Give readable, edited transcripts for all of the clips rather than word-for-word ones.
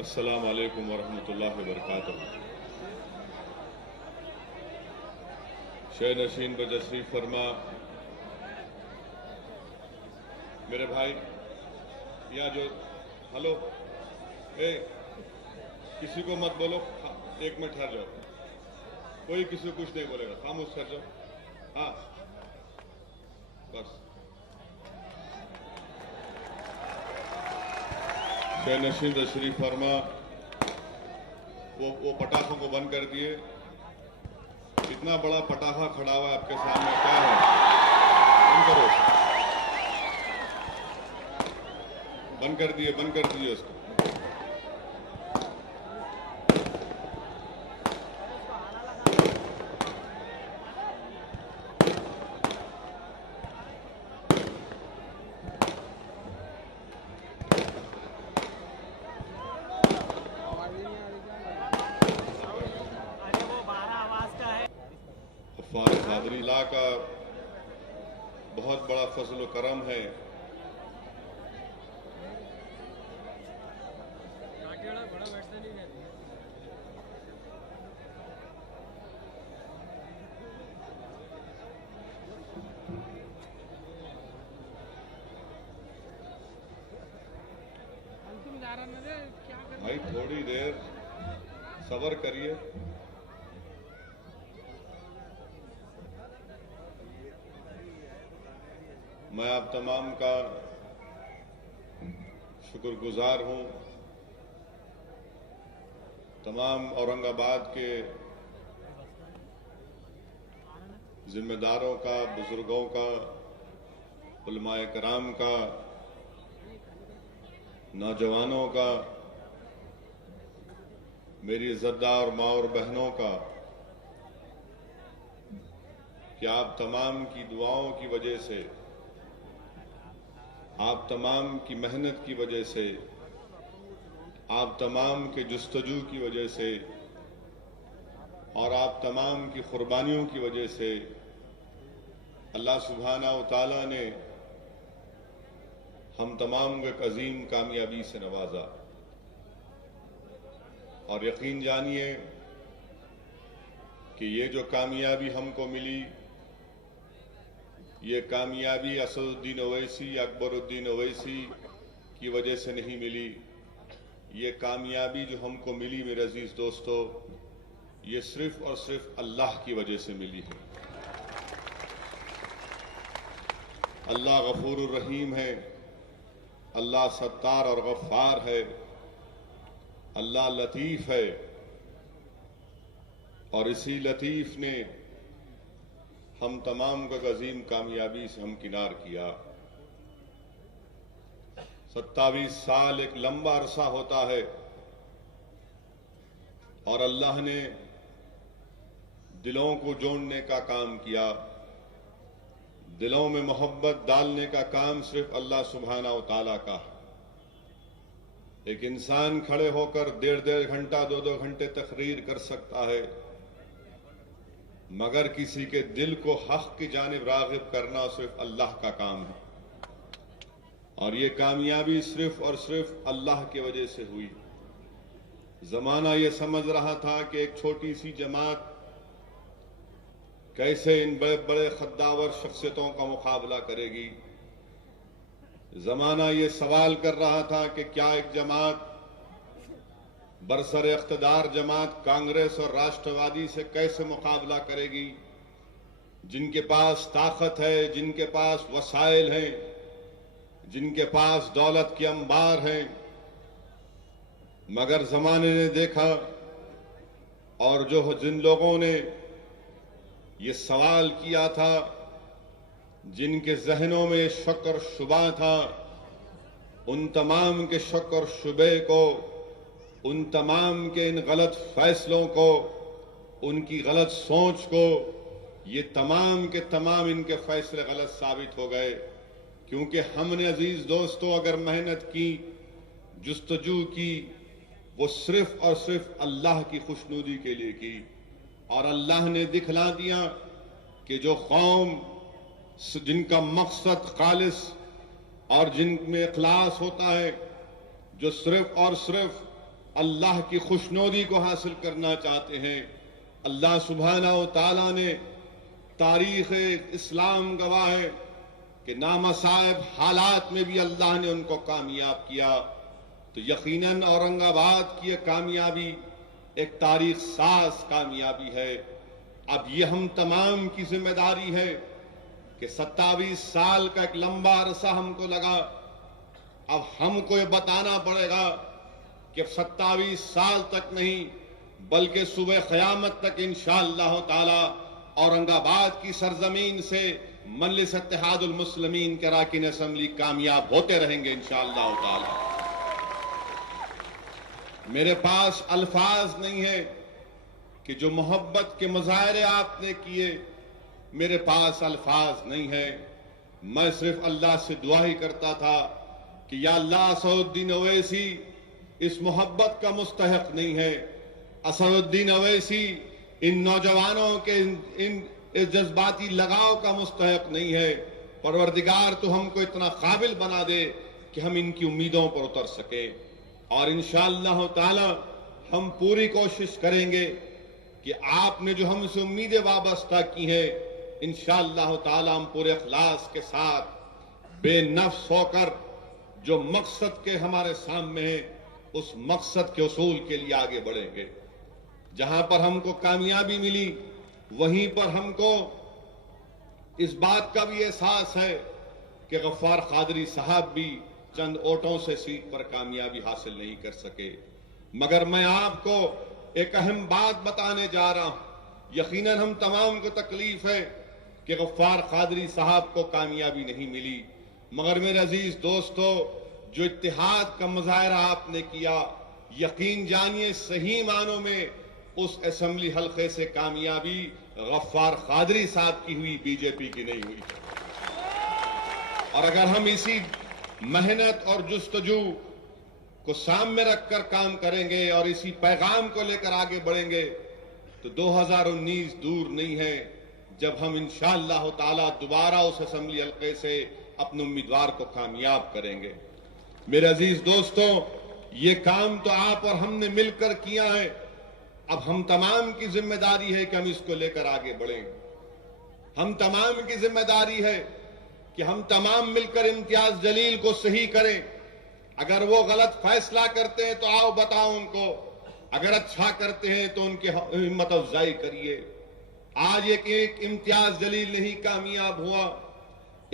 अस्सलाम वालेकुम वरहमतुल्लाहि वबरकातुहू। शय नशीन बजशरीफ फरमा। मेरे भाई यहाँ जो हेलो किसी को मत बोलो, एक मिनट ठहर जाओ, कोई किसी को कुछ नहीं बोलेगा, खामोश ठहर जाओ। हाँ बस। शय नशीन तशरीफ फरमा। वो पटाखों को बंद कर दिए। इतना बड़ा पटाखा खड़ा हुआ है आपके सामने, क्या है? बंद करो, बंद कर दिए उसको। अल्लाह का बहुत बड़ा फजल व करम है। भाई थोड़ी देर सब्र करिए। मैं आप तमाम का शुक्रगुजार हूं। तमाम औरंगाबाद के जिम्मेदारों का, बुजुर्गों का, उलमाए कराम का, नौजवानों का, मेरी इज्जतदार माँ और बहनों का, कि आप तमाम की दुआओं की वजह से, आप तमाम की मेहनत की वजह से, आप तमाम के जुस्तजू की वजह से और आप तमाम की कुर्बानियों की वजह से अल्लाह सुब्हानहू व तआला ने हम तमाम को एक अजीम कामयाबी से नवाजा। और यकीन जानिए कि ये जो कामयाबी हमको मिली, ये कामयाबी असदुद्दीन ओवैसी, अकबरुद्दीन ओवैसी की वजह से नहीं मिली। ये कामयाबी जो हमको मिली मेरे अजीज दोस्तों, ये सिर्फ और सिर्फ अल्लाह की वजह से मिली है। अल्लाह गफूरुर रहीम है, अल्लाह सत्तार और गफ्फार है, अल्लाह लतीफ है। और इसी लतीफ ने हम तमाम को अजीम कामयाबी से हमकिनार किया। 27 साल एक लंबा अरसा होता है और अल्लाह ने दिलों को जोड़ने का काम किया। दिलों में मोहब्बत डालने का काम सिर्फ अल्लाह सुब्हानहू व तआला का। एक इंसान खड़े होकर 1.5 घंटा 2-2 घंटे तकरीर कर सकता है, मगर किसी के दिल को हक की जानिब रागिब करना सिर्फ अल्लाह का काम है। और ये कामयाबी सिर्फ और सिर्फ अल्लाह की वजह से हुई। जमाना ये समझ रहा था कि एक छोटी सी जमात कैसे इन बड़े बड़े खद्दावर शख्सियतों का मुकाबला करेगी। जमाना ये सवाल कर रहा था कि क्या एक जमात बरसर इख्तिदार जमात कांग्रेस और राष्ट्रवादी से कैसे मुकाबला करेगी, जिनके पास ताकत है, जिनके पास वसाइल हैं, जिनके पास दौलत के अंबार हैं। मगर जमाने ने देखा और जिन लोगों ने ये सवाल किया था, जिनके जहनों में शक और शुबा था, उन तमाम के शक और शुबे को, उन तमाम के इन गलत फैसलों को, उनकी गलत सोच को, ये तमाम के तमाम इनके फैसले गलत साबित हो गए। क्योंकि हमने अजीज दोस्तों अगर मेहनत की, जुस्तजू की, वो सिर्फ और सिर्फ अल्लाह की खुशनुदी के लिए की। और अल्लाह ने दिखला दिया कि जो कौम जिनका मकसद खालिस और जिनमें इखलास होता है, जो सिर्फ और सिर्फ अल्लाह की खुशनूदी को हासिल करना चाहते हैं। अल्लाह सुब्हानहू व तआला ने तारीख इस्लाम गवाह है कि नामसाइब हालात में भी अल्लाह ने उनको कामयाब किया। तो यकीनन औरंगाबाद की यह कामयाबी एक तारीख साज कामयाबी है। अब ये हम तमाम की जिम्मेदारी है कि 27 साल का एक लंबा अरसा हमको लगा। अब हमको ये बताना पड़ेगा कि 27 साल तक नहीं बल्कि सुबह क़यामत तक इंशाअल्लाह ताला औरंगाबाद की सरजमीन से मजलिस इत्तेहादुल मुस्लिमीन के अरकान असेंबली कामयाब होते रहेंगे इंशाअल्लाह ताला। मेरे पास अल्फाज नहीं है कि जो मोहब्बत के मुजाहरे आपने किए, मेरे पास अल्फाज नहीं है। मैं सिर्फ अल्लाह से दुआ ही करता था कि या अल्लाह असदुद्दीन ओवैसी इस मोहब्बत का मुस्तहक नहीं है। असदुद्दीन ओवैसी इन नौजवानों के इन जज्बाती लगाव का मुस्तहक नहीं है। परवरदिगार तो हमको इतना काबिल बना दे कि हम इनकी उम्मीदों पर उतर सके। और इंशाअल्लाह ताला हम पूरी कोशिश करेंगे कि आपने जो हमसे उम्मीदें वाबस्ता की हैं, इंशाअल्लाह ताला हम पूरे इखलास के साथ बेनफ्स होकर जो मकसद के हमारे सामने है उस मकसद के उसूल के लिए आगे बढ़ेंगे। जहां पर हमको कामयाबी मिली वहीं पर हमको इस बात का भी एहसास है कि गफ्फार कादरी साहब भी चंद वोटों से सीट पर कामयाबी हासिल नहीं कर सके। मगर मैं आपको एक अहम बात बताने जा रहा हूं। यकीनन हम तमाम को तकलीफ है कि गफ्फार कादरी साहब को कामयाबी नहीं मिली, मगर मेरे अजीज दोस्तों, जो इत्तेहाद का मुजाहरा आपने किया, यकीन जानिए सही मानों में उस असेंबली हल्के से कामयाबी गफ्फार कादरी साहब की हुई, बीजेपी की नहीं हुई। और अगर हम इसी मेहनत और जुस्तजू को सामने रखकर काम करेंगे और इसी पैगाम को लेकर आगे बढ़ेंगे तो 2019 दूर नहीं है जब हम इंशाअल्लाह ताला दोबारा उस असेंबली हल्के से अपने उम्मीदवार को कामयाब करेंगे। मेरे अजीज दोस्तों, ये काम तो आप और हमने मिलकर किया है। अब हम तमाम की जिम्मेदारी है कि हम इसको लेकर आगे बढ़ें। हम तमाम की जिम्मेदारी है कि हम तमाम मिलकर इम्तियाज जलील को सही करें। अगर वो गलत फैसला करते हैं तो आओ बताओ उनको, अगर अच्छा करते हैं तो उनकी हिम्मत अफजाई करिए। आज एक इम्तियाज जलील नहीं कामयाब हुआ,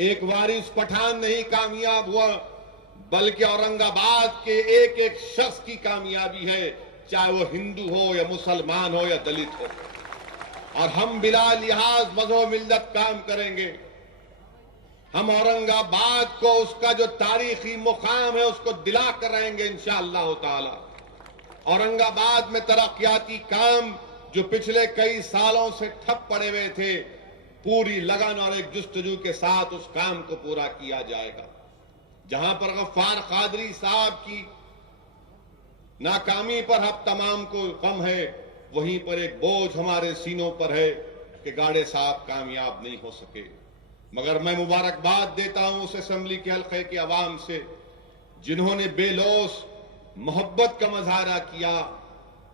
एक वारिस पठान नहीं कामयाब हुआ, बल्कि औरंगाबाद के एक एक शख्स की कामयाबी है, चाहे वो हिंदू हो या मुसलमान हो या दलित हो। और हम बिला लिहाज मज़हब मिल्लत काम करेंगे। हम औरंगाबाद को उसका जो तारीखी मुकाम है उसको दिला कर रहेंगे इंशाअल्लाह ताला। औरंगाबाद में तरक्याती काम जो पिछले कई सालों से ठप पड़े हुए थे, पूरी लगन और एक जुस्तजू के साथ उस काम को पूरा किया जाएगा। जहां पर गफ्फार कादरी साहब की नाकामी पर हम तमाम को गम है, वहीं पर एक बोझ हमारे सीनों पर है कि गाड़े साहब कामयाब नहीं हो सके। मगर मैं मुबारकबाद देता हूं उस असेंबली के हल्के की आवाम से जिन्होंने बेलौस मोहब्बत का मुजाहरा किया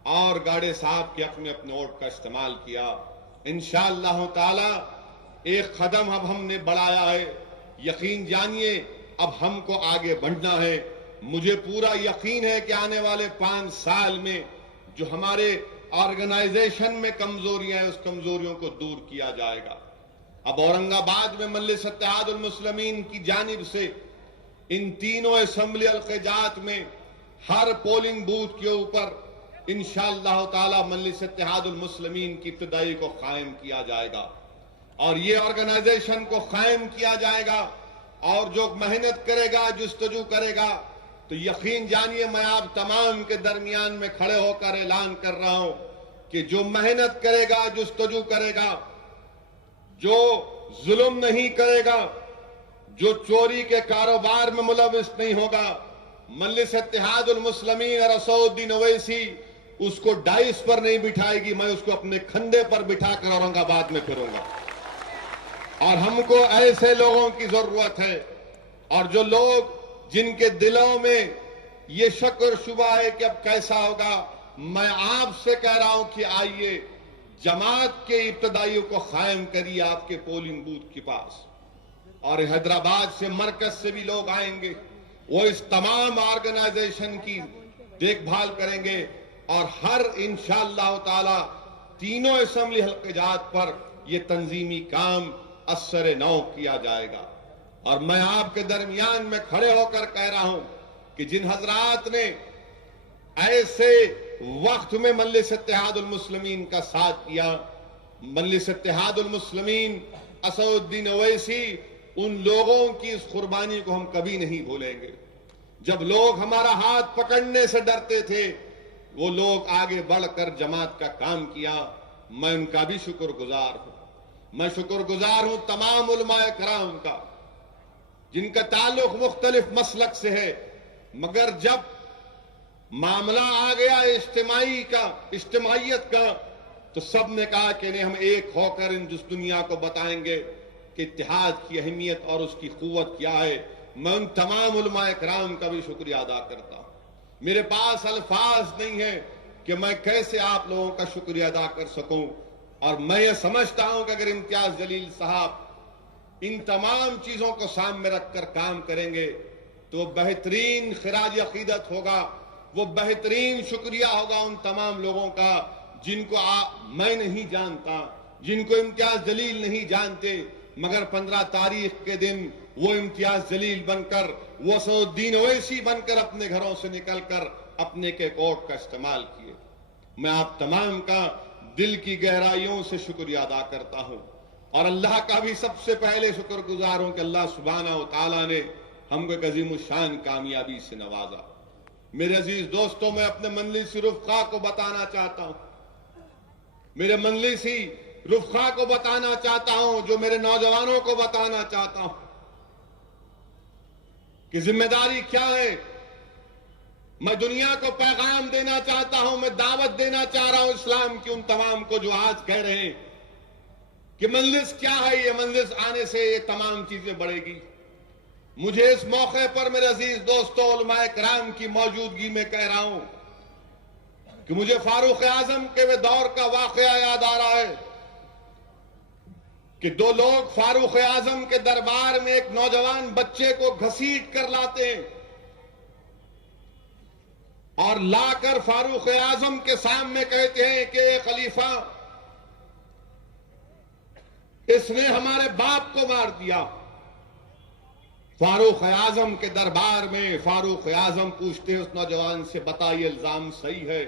और गाड़े साहब के हक में अपने वोट का इस्तेमाल किया। इंशाअल्लाह ताला एक कदम अब हमने बढ़ाया है। यकीन जानिए अब हमको आगे बढ़ना है। मुझे पूरा यकीन है कि आने वाले 5 साल में जो हमारे ऑर्गेनाइजेशन में कमजोरियां हैं उस कमजोरियों को दूर किया जाएगा। अब औरंगाबाद में मजलिस इत्तेहादुल मुस्लिमीन की जानिब से इन तीनों असेंबली हल्के-जात में हर पोलिंग बूथ के ऊपर इंशाअल्लाह ताला मजलिस इत्तेहादुल मुस्लिमीन की इब्तिदाई को कायम किया जाएगा और ये ऑर्गेनाइजेशन को कायम किया जाएगा। और जो मेहनत करेगा, जुस्तजू करेगा, तो यकीन जानिए मैं आप तमाम के दरमियान में खड़े होकर ऐलान कर रहा हूं कि जो मेहनत करेगा, जुस्तजू करेगा, जो जुल्म नहीं करेगा, जो चोरी के कारोबार में मुलविस नहीं होगा, मजलिस इत्तेहादुल मुस्लिमीन और असदुद्दीन ओवैसी उसको डाइस पर नहीं बिठाएगी, मैं उसको अपने कंधे पर बिठाकर औरंगाबाद में फिरूंगा। और हमको ऐसे लोगों की जरूरत है और जो लोग जिनके दिलों में ये शक और शुबा है कि अब कैसा होगा। मैं आपसे कह रहा हूं कि आइए जमात के इब्तदाइयों को कायम करिए आपके पोलिंग बूथ के पास, और हैदराबाद से मरकज से भी लोग आएंगे, वो इस तमाम ऑर्गेनाइजेशन की देखभाल करेंगे और हर इंशाअल्लाह ताला तीनों असेंबली हल्के जात पर यह तंजीमी काम असर नौ किया जाएगा। और मैं आपके दरमियान में खड़े होकर कह रहा हूं कि जिन हजरात ने ऐसे वक्त में मजलिस इत्तेहादुल मुस्लिमीन का साथ दिया, मजलिस इत्तेहादुल मुस्लिमीन असदुद्दीन ओवैसी, उन लोगों की इस कुर्बानी को हम कभी नहीं भूलेंगे। जब लोग हमारा हाथ पकड़ने से डरते थे, वो लोग आगे बढ़कर जमात का काम किया। मैं उनका भी शुक्रगुजार हूं। मैं शुक्रगुजार हूं तमाम उलमाए कराम का, जिनका ताल्लुक मुख्तलिफ मसलक से है, मगर जब मामला आ गया इज्तिमाइयत का, तो सब ने कहा कि नहीं, हम एक होकर इन दुनिया को बताएंगे कि इत्तेहाद की अहमियत और उसकी कुव्वत क्या है। मैं उन तमाम उलमाए कराम का भी शुक्रिया अदा करता हूं। मेरे पास अल्फाज नहीं है कि मैं कैसे आप लोगों का शुक्रिया अदा कर सकूं, और मैं ये समझता हूं कि अगर इम्तियाज जलील साहब इन तमाम चीजों को सामने रखकर काम करेंगे तो बेहतरीन खिराज अकीदत होगा, वो बेहतरीन शुक्रिया होगा उन तमाम लोगों का जिनको मैं नहीं जानता, जिनको इम्तियाज जलील नहीं जानते, मगर 15 तारीख के दिन वो इम्तियाज जलील बनकर, वो असदुद्दीन ओवैसी बनकर अपने घरों से निकलकर अपने के कोर्ट का इस्तेमाल किए। मैं आप तमाम का दिल की गहराइयों से शुक्रिया अदा करता हूं, और अल्लाह का भी सबसे पहले शुक्रगुजार हूं कि अल्लाह सुब्हानहू तआला ने हमको एक अजीम शान कामयाबी से नवाजा। मेरे अजीज दोस्तों, मैं अपने मजलिसी रुफ़क़ा को बताना चाहता हूं, मेरे मजलिसी रुफ़क़ा को बताना चाहता हूं, जो मेरे नौजवानों को बताना चाहता हूं कि जिम्मेदारी क्या है। मैं दुनिया को पैगाम देना चाहता हूं, मैं दावत देना चाह रहा हूं इस्लाम की उन तमाम को जो आज कह रहे हैं कि मंजिल क्या है, ये मंजिल आने से ये तमाम चीजें बढ़ेगी। मुझे इस मौके पर मेरे अजीज दोस्तों उलमाए कराम की मौजूदगी में कह रहा हूं कि मुझे फारूक आजम के वे दौर का वाकया याद आ रहा है कि दो लोग फारूक आजम के दरबार में एक नौजवान बच्चे को घसीट कर लाते हैं और लाकर फारूक आजम के सामने कहते हैं कि खलीफा, इसने हमारे बाप को मार दिया। फारूक आजम के दरबार में फारूक आजम पूछते हैं उस नौजवान से, बता ये इल्जाम सही है?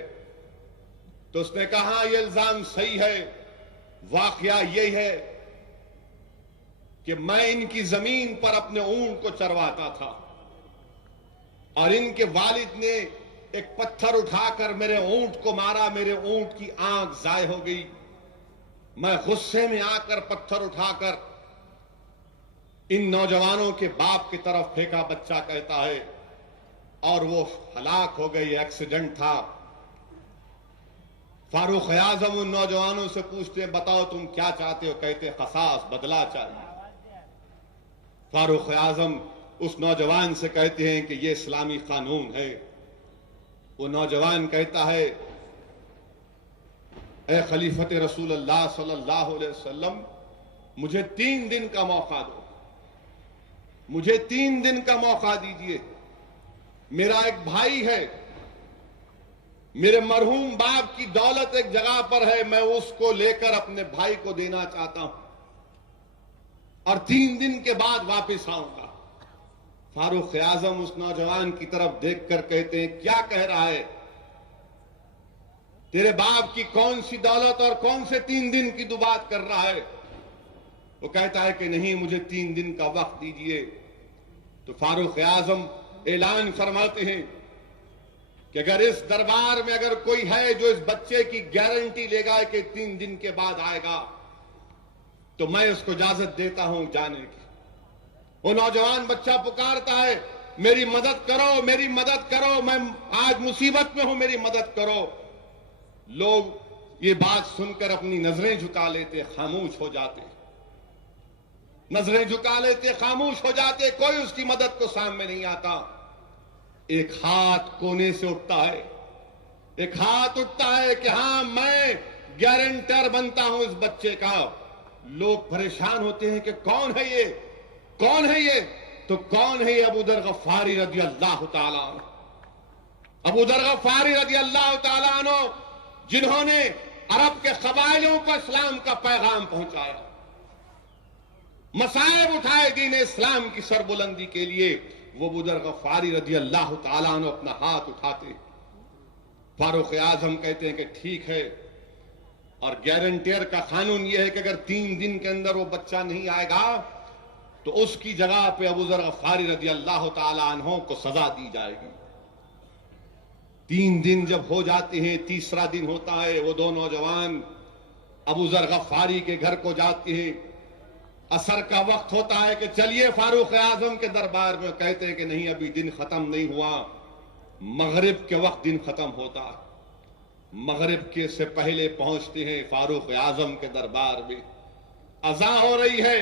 तो उसने कहा ये इल्जाम सही है। वाकया यही है कि मैं इनकी जमीन पर अपने ऊंट को चरवाता था और इनके वालिद ने एक पत्थर उठाकर मेरे ऊंट को मारा, मेरे ऊंट की आंख जाय हो गई। मैं गुस्से में आकर पत्थर उठाकर इन नौजवानों के बाप की तरफ फेंका। बच्चा कहता है और वो हलाक हो गई, एक्सीडेंट था। फारूक आजम उन नौजवानों से पूछते हैं, बताओ तुम क्या चाहते हो? कहते क़सास, बदला चाहिए। फारूक आजम उस नौजवान से कहते हैं कि ये इस्लामी कानून है। वो नौजवान कहता है, ए खलीफत रसूलुल्लाह सल्लल्लाहु अलैहि वसल्लम, मुझे 3 दिन का मौका दो, मुझे 3 दिन का मौका दीजिए। मेरा एक भाई है, मेरे मरहूम बाप की दौलत एक जगह पर है, मैं उसको लेकर अपने भाई को देना चाहता हूं और 3 दिन के बाद वापस आऊंगा। फारूक आजम उस नौजवान की तरफ देखकर कहते हैं, क्या कह रहा है? तेरे बाप की कौन सी दौलत और कौन से 3 दिन की तू बात कर रहा है? वो कहता है कि नहीं, मुझे 3 दिन का वक्त दीजिए। तो फारूक आजम ऐलान फरमाते हैं कि अगर इस दरबार में अगर कोई है जो इस बच्चे की गारंटी लेगा कि 3 दिन के बाद आएगा, तो मैं उसको इजाजत देता हूं जाने की। वो नौजवान बच्चा पुकारता है, मेरी मदद करो, मेरी मदद करो, मैं आज मुसीबत में हूं, मेरी मदद करो। लोग ये बात सुनकर अपनी नजरें झुका लेते, खामोश हो जाते, नजरें झुका लेते, खामोश हो जाते, कोई उसकी मदद को सामने नहीं आता। एक हाथ कोने से उठता है, एक हाथ उठता है कि हां मैं गारंटर बनता हूं इस बच्चे का। लोग परेशान होते हैं कि कौन है ये, कौन है ये? तो कौन है ये? अबू दर गफ्फारी रज़ी अल्लाह तआला अन्हु। अबू दर गफ्फारी रज़ी अल्लाह तआला अन्हु, जिन्होंने अरब के कबाइलों को इस्लाम का पैगाम पहुंचाया, मसाइब उठाए दीन इस्लाम की सरबुलंदी के लिए, वो अबू दर गफ्फारी रज़ी अल्लाह तआला अन्हु अपना हाथ उठाते। फारूक आजम कहते हैं कि ठीक है, और गारंटियर का कानून यह है कि अगर 3 दिन के अंदर वो बच्चा नहीं आएगा तो उसकी जगह पे अबू दर गफ्फारी रज़ी अल्लाह तआला अन्हु को सजा दी जाएगी। 3 दिन जब हो जाते हैं, तीसरा दिन होता है, वो दो नौजवान अबू दर गफ्फारी के घर को जाते हैं। असर का वक्त होता है कि चलिए फारूक आजम के दरबार में। कहते हैं कि नहीं, अभी दिन खत्म नहीं हुआ, मगरिब के वक्त दिन खत्म होता है। मगरिब के से पहले पहुंचते हैं फारूक आजम के दरबार में। अज़ां हो रही है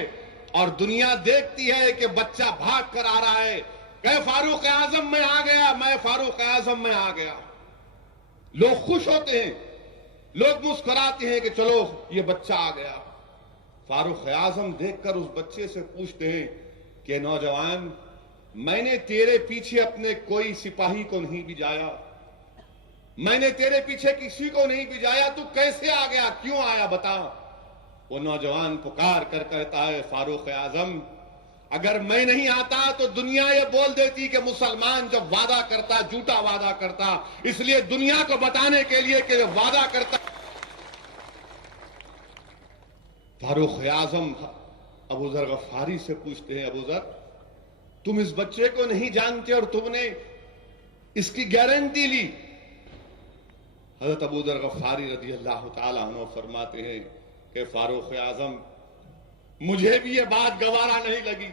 और दुनिया देखती है कि बच्चा भाग कर आ रहा है। कहे फारूक आजम में आ गया, मैं फारूक आजम में आ गया। लोग खुश होते हैं, लोग मुस्कुराते हैं कि चलो ये बच्चा आ गया। फारूक आजम देखकर उस बच्चे से पूछते हैं कि नौजवान, मैंने तेरे पीछे अपने कोई सिपाही को नहीं भिजाया, मैंने तेरे पीछे किसी को नहीं भिजाया, तू कैसे आ गया, क्यों आया, बता। वो नौजवान पुकार कर कहता है, फारूक आजम, अगर मैं नहीं आता तो दुनिया ये बोल देती कि मुसलमान जब वादा करता झूठा वादा करता, इसलिए दुनिया को बताने के लिए कि वादा करता। फारूक आजम अबू दर गफ्फारी से पूछते हैं, अबू दर, तुम इस बच्चे को नहीं जानते और तुमने इसकी गारंटी ली। हजरत अबू दर गफ्फारी रज़ी अल्लाह तआला अन्हु फरमाते हैं कि फारूक आजम, मुझे भी ये बात गवारा नहीं लगी,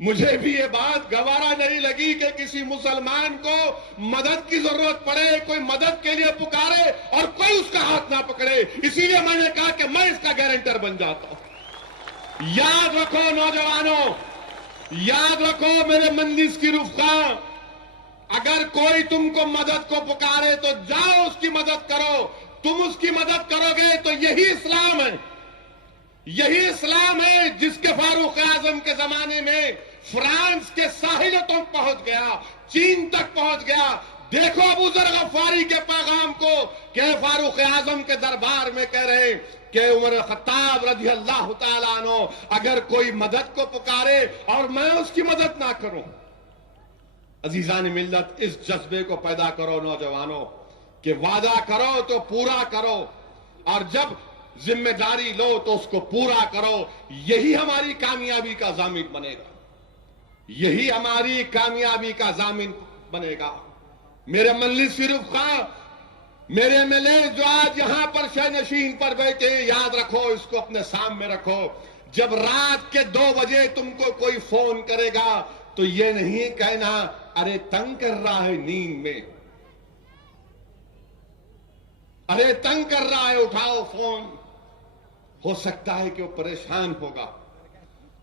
मुझे भी ये बात गवारा नहीं लगी कि किसी मुसलमान को मदद की जरूरत पड़े, कोई मदद के लिए पुकारे और कोई उसका हाथ ना पकड़े। इसीलिए मैंने कहा कि मैं इसका गारंटर बन जाता हूं। याद रखो नौजवानों, याद रखो मेरे मंदिर की रुफ़क़ा, अगर कोई तुमको मदद को पुकारे तो जाओ उसकी मदद करो। तुम उसकी मदद करोगे तो यही इस्लाम है, यही इस्लाम है जिसके फारूक आजम के जमाने में फ्रांस के साहिलों तक पहुंच गया, चीन तक पहुंच गया। देखो अबू दर गफ्फारी के पैगाम को कि फारूक आजम के दरबार में कह रहे हैं कि उमर खत्ताब रज़ी अल्लाह तआला अन्हु अगर कोई मदद को पुकारे और मैं उसकी मदद ना करूं। अजीजान मिल्लत, इस जज्बे को पैदा करो नौजवानों कि वादा करो तो पूरा करो, और जब जिम्मेदारी लो तो उसको पूरा करो। यही हमारी कामयाबी का जामिन बनेगा, यही हमारी कामयाबी का जामिन बनेगा। मेरे मजलिस की रुफ़क़ा, मेरे एमएलए जो आज यहां पर शहनशीन पर बैठे, याद रखो, इसको अपने सामने रखो। जब रात के 2 बजे तुमको कोई फोन करेगा तो ये नहीं कहना अरे तंग कर रहा है नींद में, अरे तंग कर रहा है उठाओ फोन। हो सकता है कि वो परेशान होगा।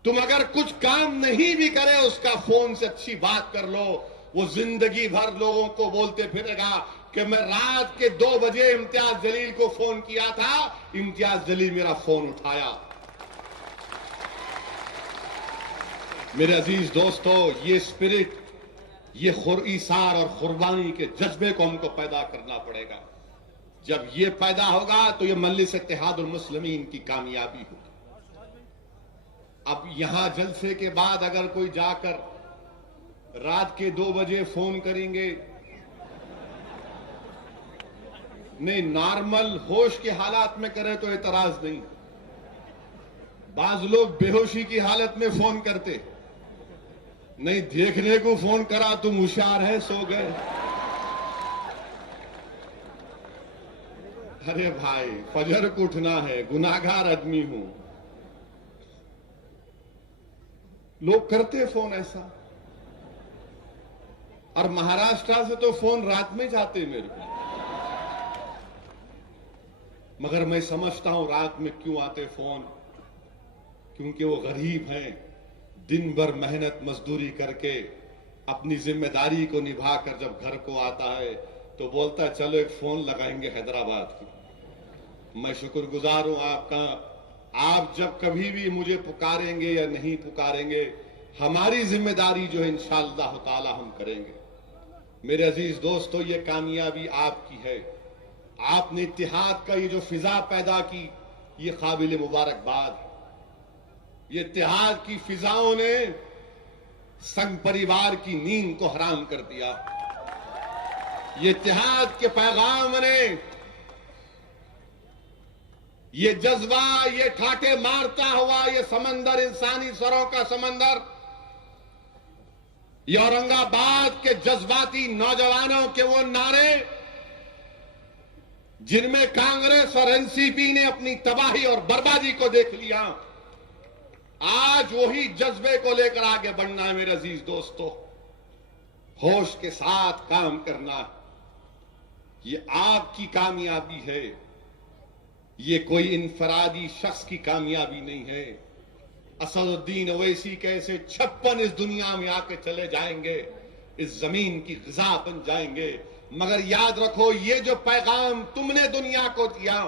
तुम अगर कुछ काम नहीं भी करे उसका फोन से अच्छी बात कर लो। वो जिंदगी भर लोगों को बोलते फिरेगा कि मैं रात के 2 बजे इम्तियाज जलील को फोन किया था, इम्तियाज जलील मेरा फोन उठाया। मेरे अजीज दोस्तों, ये स्पिरिट, ये ईसार और कुर्बानी के जज्बे को हमको पैदा करना पड़ेगा। जब ये पैदा होगा तो ये मजलिस इत्तेहादुल मुस्लिमीन की कामयाबी होगी। अब यहां जलसे के बाद अगर कोई जाकर रात के 2 बजे फोन करेंगे, नहीं नॉर्मल होश के हालात में करें तो एतराज नहीं। बाज लोग बेहोशी की हालत में फोन करते, नहीं देखने को फोन करा तुम होशियार है, सो गए। अरे भाई फजर को उठना है, गुनाहगार आदमी हूं। लोग करते फोन ऐसा, और महाराष्ट्र से तो फोन रात में जाते मेरे को। मगर मैं समझता हूं रात में क्यों आते फोन, क्योंकि वो गरीब हैं, दिन भर मेहनत मजदूरी करके अपनी जिम्मेदारी को निभाकर जब घर को आता है तो बोलता है चलो एक फोन लगाएंगे हैदराबाद की। मैं शुक्रगुजार हूं आपका। आप जब कभी भी मुझे पुकारेंगे या नहीं पुकारेंगे, हमारी जिम्मेदारी जो है इंशाअल्लाह ताला हम करेंगे। मेरे अजीज दोस्तों, ये कामयाबी आपकी है। आपने इत्तेहाद का ये जो फिजा पैदा की, ये काबिल मुबारकबाद है। ये इत्तेहाद की फिजाओं ने संघ परिवार की नींद को हराम कर दिया। ये इत्तेहाद के पैगाम ने, ये जज्बा, ये ठाटे मारता हुआ ये समंदर, इंसानी सरों का समंदर, ये औरंगाबाद के जज्बाती नौजवानों के वो नारे जिनमें कांग्रेस और एनसीपी ने अपनी तबाही और बर्बादी को देख लिया, आज वही जज्बे को लेकर आगे बढ़ना है। मेरे अजीज दोस्तों, होश के साथ काम करना, ये आपकी कामयाबी है। ये कोई इनफरादी शख्स की कामयाबी नहीं है। असदुद्दीन ओवैसी कैसे 56 इस दुनिया में आके चले जाएंगे, इस जमीन की ग़िज़ा बन जाएंगे, मगर याद रखो ये जो पैगाम तुमने दुनिया को दिया,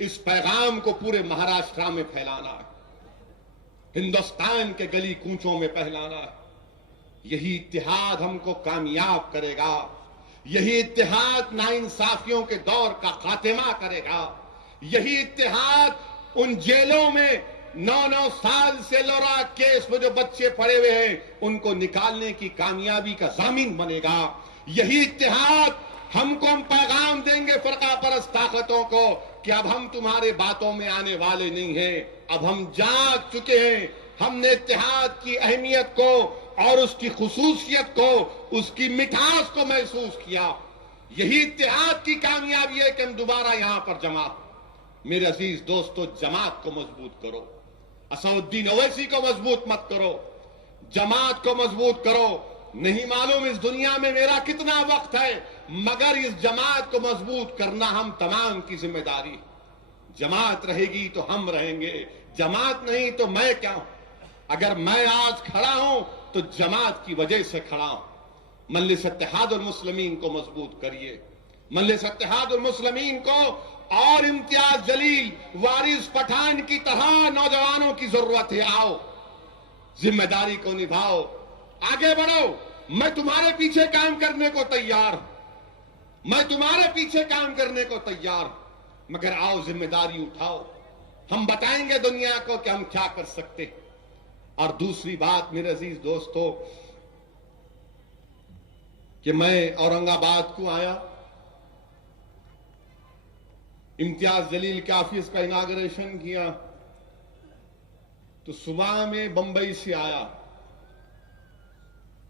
इस पैगाम को पूरे महाराष्ट्र में फैलाना है, हिंदुस्तान के गली कूचों में फैलाना है। यही इत्तेहाद हमको कामयाब करेगा। यही इत्तेहाद नाइंसाफियों के दौर का खात्मा करेगा। यही इत्तेहाद उन जेलों में 9-9 साल से लोरा केस में जो बच्चे पड़े हुए हैं उनको निकालने की कामयाबी का जामिन बनेगा। यही इत्तेहाद हमको हम पैगाम देंगे फरका परस्त ताकतों को कि अब हम तुम्हारे बातों में आने वाले नहीं हैं, अब हम जाग चुके हैं। हमने इत्तेहाद की अहमियत को और उसकी खुसूसियत को, उसकी मिठास को महसूस किया। यही इत्तेहाद की कामयाबी है कि हम दोबारा यहां पर जमा। मेरे अजीज दोस्तों, जमात को मजबूत करो, असदुद्दीन ओवैसी को मजबूत मत करो, जमात को मजबूत करो। नहीं मालूम इस दुनिया में मेरा कितना वक्त है, मगर इस जमात को मजबूत करना हम तमाम की जिम्मेदारी। जमात रहेगी तो हम रहेंगे, जमात नहीं तो मैं क्या हूं। अगर मैं आज खड़ा हूं तो जमात की वजह से खड़ा हूं। मजलिस इत्तेहादुल मुस्लिमीन को मजबूत करिए। मजलिस इत्तेहादुल मुस्लिमीन को और इम्तियाज जलील, वारिस पठान की तरह नौजवानों की जरूरत है। आओ, जिम्मेदारी को निभाओ, आगे बढ़ो। मैं तुम्हारे पीछे काम करने को तैयार हूं, मैं तुम्हारे पीछे काम करने को तैयार हूं, मगर आओ जिम्मेदारी उठाओ। हम बताएंगे दुनिया को कि हम क्या कर सकते हैं। और दूसरी बात मेरे अजीज दोस्तों, कि मैं औरंगाबाद को आया, इम्तियाज जलील के ऑफिस का इनाग्रेशन किया, तो सुबह में बंबई से आया,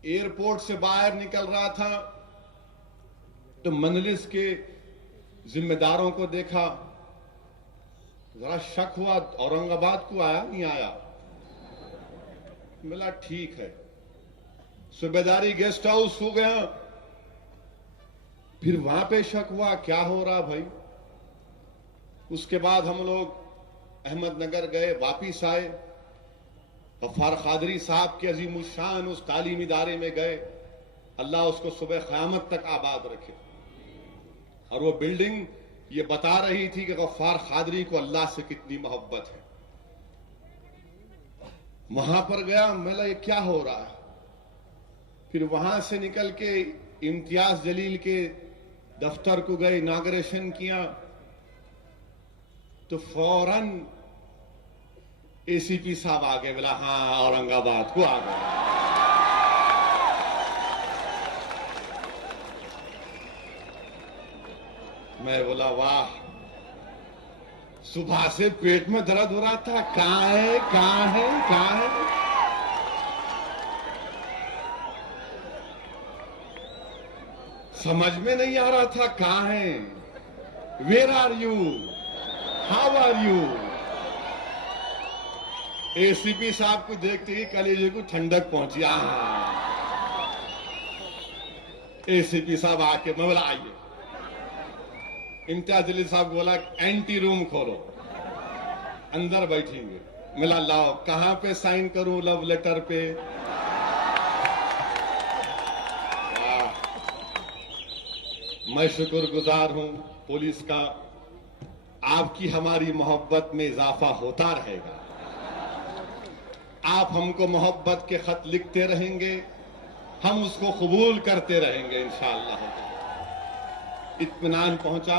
एयरपोर्ट से बाहर निकल रहा था तो मजलिस के जिम्मेदारों को देखा, जरा शक हुआ, औरंगाबाद को आया नहीं आया। बोला ठीक है, सूबेदारी गेस्ट हाउस हो गया। फिर वहां पे शक हुआ क्या हो रहा भाई। उसके बाद हम लोग अहमदनगर गए, वापिस आए, गफ्फार कादरी साहब के अजीमुशान उस तालीमी इदारे में गए। अल्लाह उसको सुबह क़यामत तक आबाद रखे। और वो बिल्डिंग ये बता रही थी कि गफ्फार कादरी को अल्लाह से कितनी मोहब्बत है। वहां पर गया, मैं ये क्या हो रहा है। फिर वहां से निकल के इम्तियाज जलील के दफ्तर को गए, इनाग्रेशन किया, तो फौरन एसीपी साहब आ गए। बोला हाँ, औरंगाबाद को आ गए। मैं बोला वाह, सुबह से पेट में दर्द हो रहा था, कहां है कहां है कहां है। समझ में नहीं आ रहा था कहां है। Where are you, how are you. ACP साहब को देखते ही कलेजे को ठंडक पहुंची। एसीपी साहब आके, मैं बोला आइए। इम्तियाज जलील साहब बोला एंटी रूम खोलो, अंदर बैठेंगे। मिला लाओ, कहां पे साइन करूं लव लेटर पे। मैं शुक्रगुजार हूं पुलिस का। आपकी हमारी मोहब्बत में इजाफा होता रहेगा। आप हमको मोहब्बत के खत लिखते रहेंगे, हम उसको कबूल करते रहेंगे इंशाअल्लाह। इत्मीनान पहुंचा।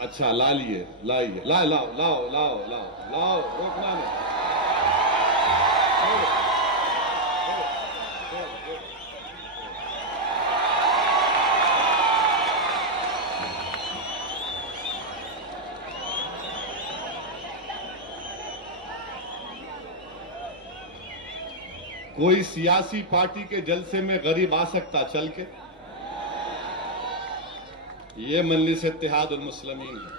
अच्छा लाइए लाइए लाओ लाओ लाओ लाओ लाओ लाओ, रोकना नहीं। कोई सियासी पार्टी के जलसे में गरीब आ सकता चल के? ये मजलिस इत्तेहादुल मुस्लिमीन है।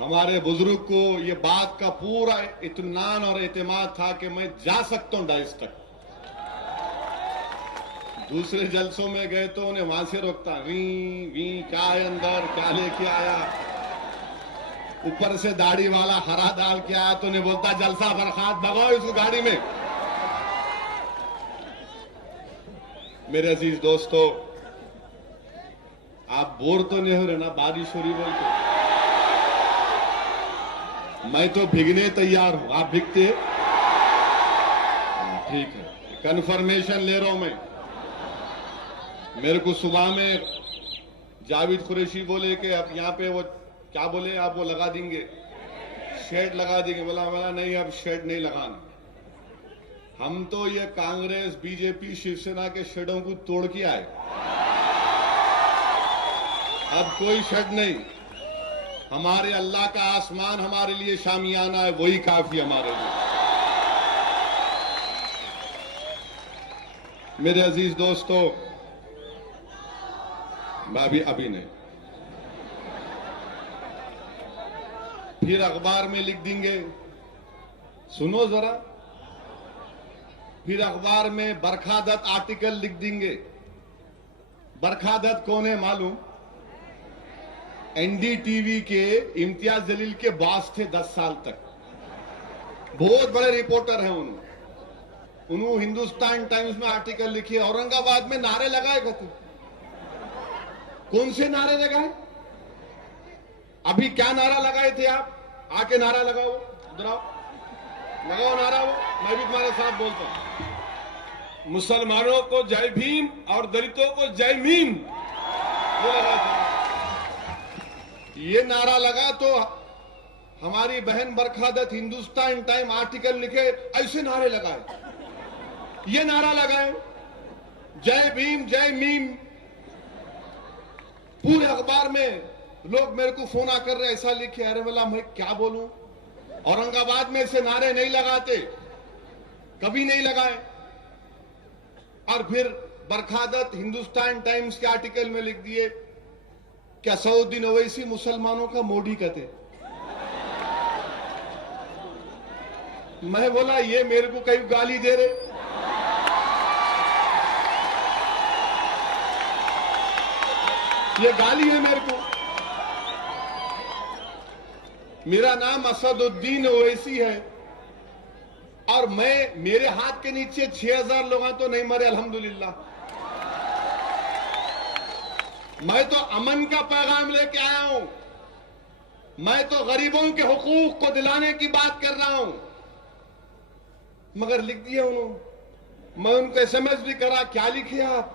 हमारे बुजुर्ग को ये बात का पूरा इत्मीनान और एतमाद था कि मैं जा सकता हूं डाइस तक। दूसरे जलसों में गए तो उन्हें वहां से रोकता, वी वी क्या है अंदर, क्या लेके आया। ऊपर से दाढ़ी वाला हरा डाल के आया तो उन्हें बोलता जलसा बर्खास्त, भगाओ इस गाड़ी में। मेरे अजीज दोस्तों, आप बोर तो नहीं हो रहे ना बारिश हो रही बोल के? मैं तो भीगने तैयार हूं, आप भीगते? ठीक है, कंफर्मेशन ले रहा हूं मैं। मेरे को सुबह में जावेद कुरैशी बोले कि अब यहां पे वो क्या बोले आप, वो लगा देंगे, शेड लगा देंगे। बोला नहीं, अब शेड नहीं लगाना। हम तो ये कांग्रेस बीजेपी शिवसेना के शेडों को तोड़ के आए। अब कोई शेड नहीं। हमारे अल्लाह का आसमान हमारे लिए शामियाना है, वही काफी हमारे लिए। मेरे अजीज दोस्तों, अभी नहीं, फिर अखबार में लिख देंगे। सुनो जरा, फिर अखबार में बरखा दत्त आर्टिकल लिख देंगे। बरखा दत्त कौन है मालूम? एनडीटीवी के इम्तियाज जलील के बॉस थे 10 साल तक। बहुत बड़े रिपोर्टर हैं उन्होंने हिंदुस्तान टाइम्स में आर्टिकल लिखे। औरंगाबाद में नारे लगाए गए थे। कौन से नारे लगाए? अभी क्या नारा लगाए थे आप? आके नारा लगाओ, दोहराओ, लगाओ नारा। वो मैं भी तुम्हारे साथ बोलता हूं। मुसलमानों को जय भीम और दलितों को जय मीम, ये लगा था। ये नारा लगा तो हमारी बहन बरखा दत्त हिंदुस्तान टाइम आर्टिकल लिखे, ऐसे नारे लगाए। ये नारा लगाए जय भीम जय मीम। पूरे अखबार में लोग मेरे को फोन आकर रहे, ऐसा लिखे। अरे बोला मैं क्या बोलूं, औरंगाबाद में ऐसे नारे नहीं लगाते, कभी नहीं लगाए। और फिर बरखा दत्त हिंदुस्तान टाइम्स के आर्टिकल में लिख दिए क्या सऊदीन ओवैसी मुसलमानों का मोदी कहते। मैं बोला ये मेरे को कहीं गाली दे रहे। ये गाली है मेरे को। मेरा नाम असदुद्दीन ओवैसी है और मेरे हाथ के नीचे 6000 लोग तो नहीं मरे अल्हम्दुलिल्लाह। मैं तो अमन का पैगाम लेके आया हूं। मैं तो गरीबों के हुकूक को दिलाने की बात कर रहा हूं। मगर लिख दिया उन्होंने। मैं उनको एसएमएस भी करा, क्या लिखे आप,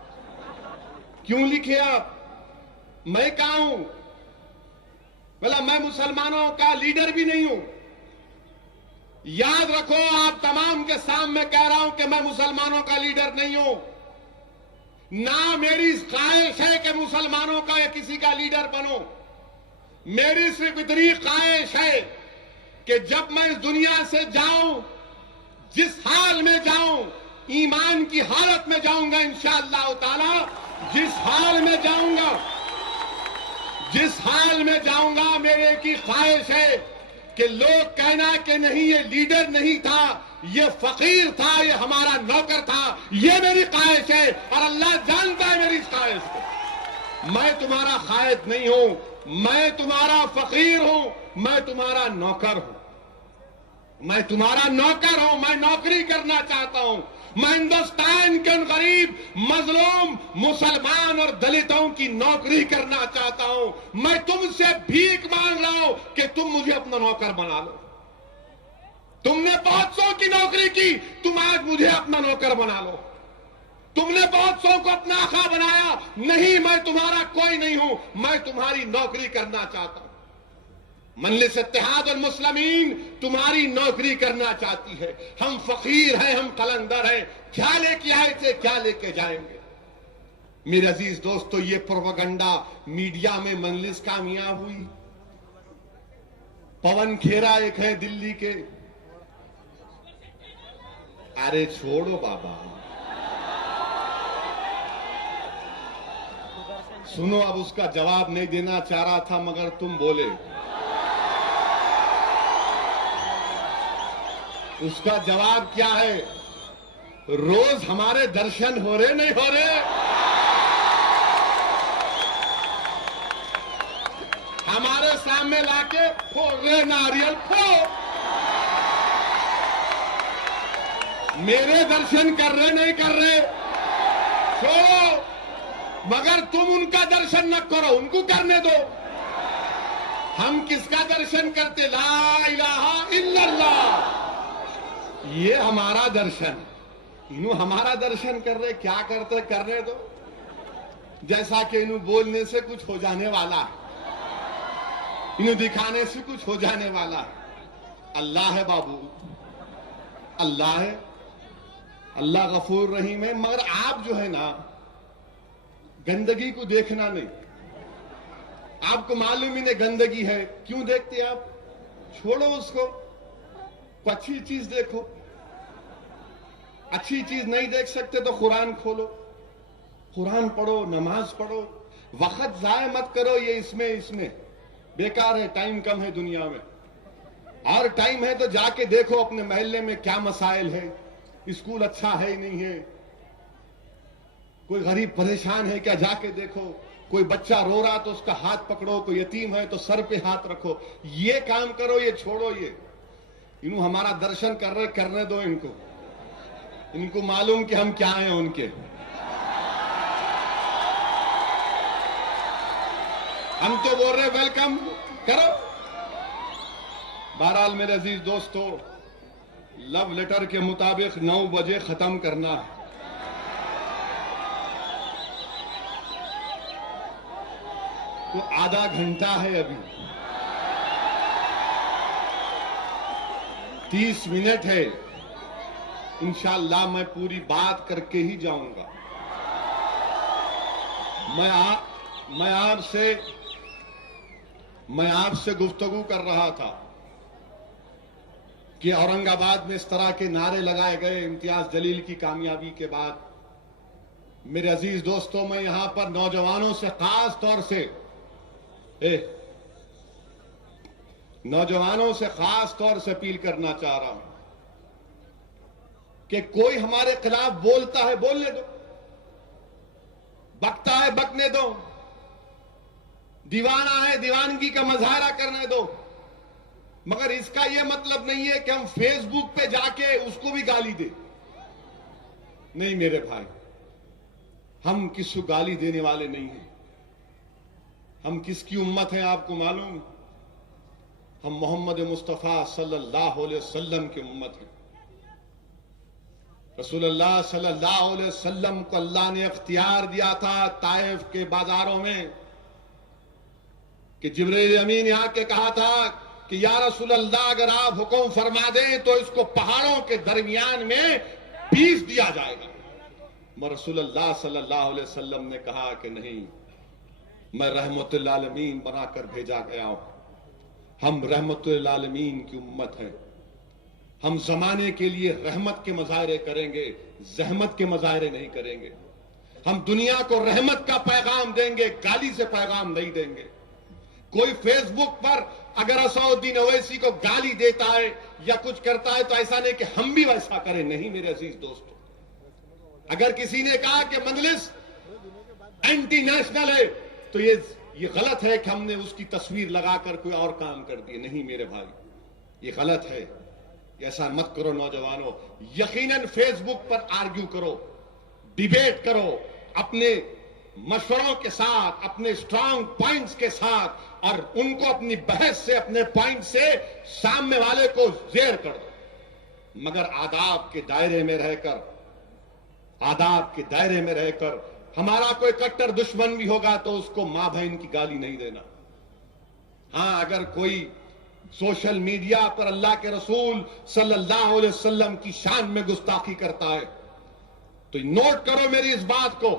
क्यों लिखे आप, मैं कहा हूं? बोला मैं मुसलमानों का लीडर भी नहीं हूं। याद रखो, आप तमाम के सामने कह रहा हूं कि मैं मुसलमानों का लीडर नहीं हूं। ना मेरी ख्वाहिश है कि मुसलमानों का या किसी का लीडर बनो। मेरी सिर्फ इतनी ख्वाहिश है कि जब मैं इस दुनिया से जाऊं, जिस हाल में जाऊं, ईमान की हालत में जाऊंगा इंशाअल्लाह ताला। जिस हाल में जाऊंगा मेरे की ख्वाहिश है कि लोग कहना कि नहीं ये लीडर नहीं था, ये फकीर था, ये हमारा नौकर था। ये मेरी ख्वाहिश है और अल्लाह जानता है मेरी इस ख्वाहिश को। मैं तुम्हारा खायद नहीं हूं, मैं तुम्हारा फकीर हूं, मैं तुम्हारा नौकर हूं। मैं तुम्हारा नौकर हूं, मैं नौकरी करना चाहता हूं। मैं हिंदुस्तान के उन गरीब मजलूम मुसलमान और दलितों की नौकरी करना चाहता हूं। मैं तुमसे भीख मांग रहा हूं कि तुम मुझे अपना नौकर बना लो। तुमने बहुत सौ की नौकरी की, तुम आज मुझे अपना नौकर बना लो। तुमने बहुत सौ को अपना आका बनाया, नहीं मैं तुम्हारा कोई नहीं हूं, मैं तुम्हारी नौकरी करना चाहता हूं। मजलिस इत्तेहाद और मुस्लिमीन तुम्हारी नौकरी करना चाहती है। हम फकीर हैं, हम कलंदर हैं, क्या लेके आए थे, क्या लेके जाएंगे। मेरे अजीज दोस्तों, ये प्रोपेगेंडा मीडिया में मजलिस कामयाब हुई। पवन खेरा एक है दिल्ली के, अरे छोड़ो बाबा, सुनो, अब उसका जवाब नहीं देना चाह रहा था मगर तुम बोले। उसका जवाब क्या है? रोज हमारे दर्शन हो रहे नहीं हो रहे? हमारे सामने लाके फोड़ रहे नारियल, फोड़। मेरे दर्शन कर रहे नहीं कर रहे, छोड़ो, मगर तुम उनका दर्शन न करो, उनको करने दो। हम किसका दर्शन करते? ला इलाहा इल्लल्लाह, ये हमारा दर्शन। इन्हों हमारा दर्शन कर रहे, क्या करते करने दो। जैसा कि इन्हों बोलने से कुछ हो जाने वाला है, इन्हों दिखाने से कुछ हो जाने वाला है। अल्लाह है बाबू, अल्लाह है, अल्लाह गफूर रहीम है। मगर आप जो है ना, गंदगी को देखना नहीं। आपको मालूम ही नहीं गंदगी है, क्यों देखते आप? छोड़ो उसको, अच्छी चीज देखो। अच्छी चीज नहीं देख सकते तो कुरान खोलो, कुरान पढ़ो, नमाज पढ़ो। वक्त जाया मत करो ये इसमें बेकार है, टाइम कम है दुनिया में। और टाइम है तो जाके देखो अपने मोहल्ले में क्या मसाइल है, स्कूल अच्छा है ही नहीं है, कोई गरीब परेशान है क्या, जाके देखो। कोई बच्चा रो रहा तो उसका हाथ पकड़ो, कोई यतीम है तो सर पे हाथ रखो। ये काम करो, ये छोड़ो। ये इन्हों हमारा दर्शन कर रहे, करने दो इनको। इनको मालूम कि हम क्या हैं उनके। हम तो बोल रहे वेलकम करो। बहरहाल मेरे अजीज दोस्तों, लव लेटर के मुताबिक 9 बजे खत्म करना है। तो आधा घंटा है, अभी 30 मिनट है। इंशाअल्लाह मैं पूरी बात करके ही जाऊंगा। मैं आपसे गुफ्तगू कर रहा था कि औरंगाबाद में इस तरह के नारे लगाए गए इम्तियाज जलील की कामयाबी के बाद। मेरे अजीज दोस्तों, मैं यहां पर नौजवानों से खास तौर से अपील करना चाह रहा हूं कि कोई हमारे खिलाफ बोलता है, बोलने दो। बकता है, बकने दो। दीवाना है, दीवानगी का मजाहरा करने दो। मगर इसका यह मतलब नहीं है कि हम फेसबुक पे जाके उसको भी गाली दे। नहीं मेरे भाई, हम किसी को गाली देने वाले नहीं हैं। हम किसकी उम्मत है आपको मालूम? हम मोहम्मद मुस्तफा सल्लल्लाहु अलैहि वसल्लम की उम्मत है। रसूलुल्लाह सल्लल्लाहु अलैहि वसल्लम को अल्लाह ने इख्तियार दिया था ताइफ के बाजारों में कि जिब्रील अमीन यहाँ के कहा था कि या रसूलल्लाह, अगर आप हुक्म फरमा दें तो इसको पहाड़ों के दरमियान में पीस दिया जाएगा। मगर रसूलुल्लाह सल्लल्लाहु अलैहि वसल्लम ने कहा कि नहीं, मैं रहमतुल आलमीन बनाकर भेजा गया हूं। हम रहमतुल आलमीन की उम्मत हैं। हम जमाने के लिए रहमत के मजाहरे करेंगे, जहमत के मजाहरे नहीं करेंगे। हम दुनिया को रहमत का पैगाम देंगे, गाली से पैगाम नहीं देंगे। कोई फेसबुक पर अगर असउद्दीन ओवैसी को गाली देता है या कुछ करता है तो ऐसा नहीं कि हम भी वैसा करें। नहीं मेरे अजीज दोस्तों, अगर किसी ने कहा कि मजलिस एंटी नेशनल है तो ये गलत है कि हमने उसकी तस्वीर लगाकर कोई और काम कर दिए। नहीं मेरे भाई, ये गलत है। ऐसा मत करो नौजवानों। यकीनन फेसबुक पर आर्ग्यू करो, डिबेट करो, अपने मशवरों के साथ, अपने स्ट्रांग पॉइंट्स के साथ, और उनको अपनी बहस से, अपने पॉइंट से सामने वाले को जेर कर दो। मगर आदाब के दायरे में रहकर, आदाब के दायरे में रहकर, हमारा कोई कट्टर दुश्मन भी होगा तो उसको मां बहन की गाली नहीं देना। हां, अगर कोई सोशल मीडिया पर अल्लाह के रसूल सल्लल्लाहु अलैहि वसल्लम की शान में गुस्ताखी करता है तो नोट करो मेरी इस बात को।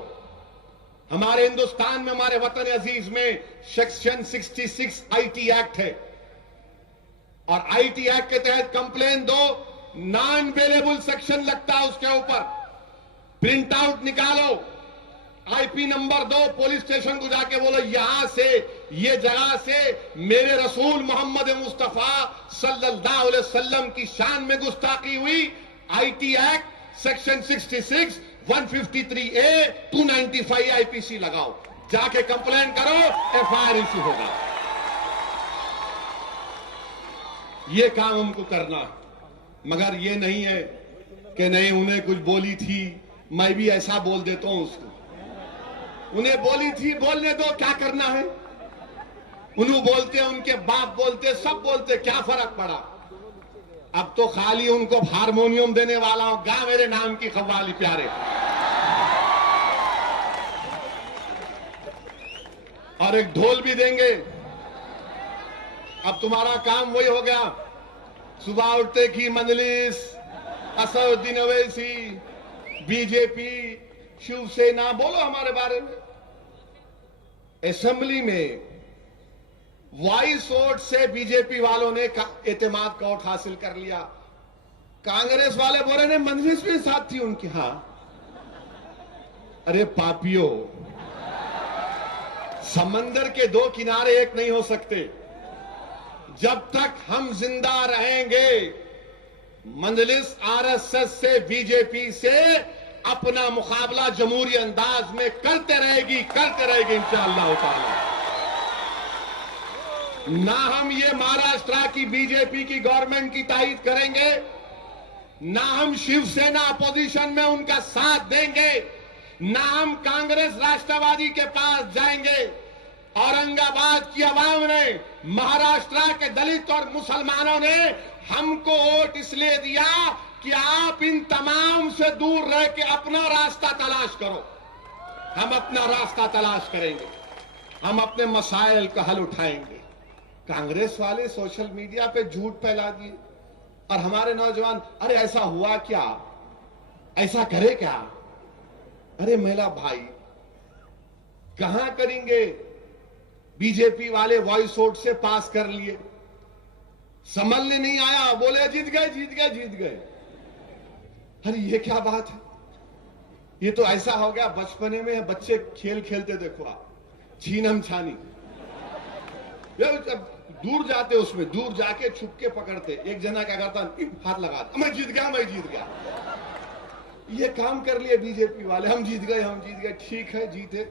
हमारे हिंदुस्तान में, हमारे वतन अजीज में सेक्शन 66 आईटी एक्ट है, और आईटी एक्ट के तहत कंप्लेन दो, नॉन अवेलेबल सेक्शन लगता है उसके ऊपर। प्रिंट आउट निकालो, आईपी नंबर दो, पुलिस स्टेशन को जाके बोलो यहां से, ये जगह से मेरे रसूल मोहम्मद मुस्तफा सल्लल्लाहु अलैहि वसल्लम की शान में गुस्ताखी हुई। IT act section 66, 153A, 295 IPC लगाओ, जाके कंप्लेन करो, एफआईआर इशू होगा। ये काम हमको करना है। मगर ये नहीं है कि नहीं उन्हें कुछ बोली थी, मैं भी ऐसा बोल देता हूं उसको। उन्हें बोली थी, बोलने दो, क्या करना है। उन्हें बोलते, उनके बाप बोलते, सब बोलते, क्या फर्क पड़ा। अब तो खाली उनको हारमोनियम देने वाला हूं, गा मेरे नाम की कव्वाली प्यारे, और एक ढोल भी देंगे। अब तुम्हारा काम वही हो गया, सुबह उठते की मजलिस, असदुद्दीन ओवैसी, बीजेपी, शिवसेना, बोलो हमारे बारे में। असेंबली में वॉइस वोट से बीजेपी वालों ने एतमाद का वोट हासिल कर लिया। कांग्रेस वाले बोले ने मजलिस में साथ थी उनकी। हां, अरे पापियों, समंदर के दो किनारे एक नहीं हो सकते। जब तक हम जिंदा रहेंगे, मजलिस आरएसएस से, बीजेपी से अपना मुकाबला जमहूरी अंदाज में करते रहेगी इंशाअल्लाह ताला। ना हम ये महाराष्ट्र की बीजेपी की गवर्नमेंट की तायद करेंगे, ना हम शिवसेना अपोजिशन में उनका साथ देंगे, ना हम कांग्रेस राष्ट्रवादी के पास जाएंगे। औरंगाबाद की आवाम ने, महाराष्ट्र के दलित और मुसलमानों ने हमको वोट इसलिए दिया कि आप इन तमाम से दूर रह के अपना रास्ता तलाश करो। हम अपना रास्ता तलाश करेंगे, हम अपने मसाइल का हल उठाएंगे। कांग्रेस वाले सोशल मीडिया पे झूठ फैला दिए, और हमारे नौजवान, अरे ऐसा हुआ क्या, ऐसा करे क्या। अरे मेरा भाई, कहां करेंगे। बीजेपी वाले वॉइस वोट से पास कर लिए, संभलने नहीं आया, बोले जीत गए जीत गए जीत गए। अरे ये क्या बात है। ये तो ऐसा हो गया, बचपने में बच्चे खेल खेलते देखो आप, छीनम छानी, दूर जाते, उसमें दूर जाके छुप के पकड़ते। एक जना क्या करता, हाथ लगाता, मैं जीत गया मैं जीत गया। ये काम कर लिए बीजेपी वाले, हम जीत गए हम जीत गए। ठीक है, जीते।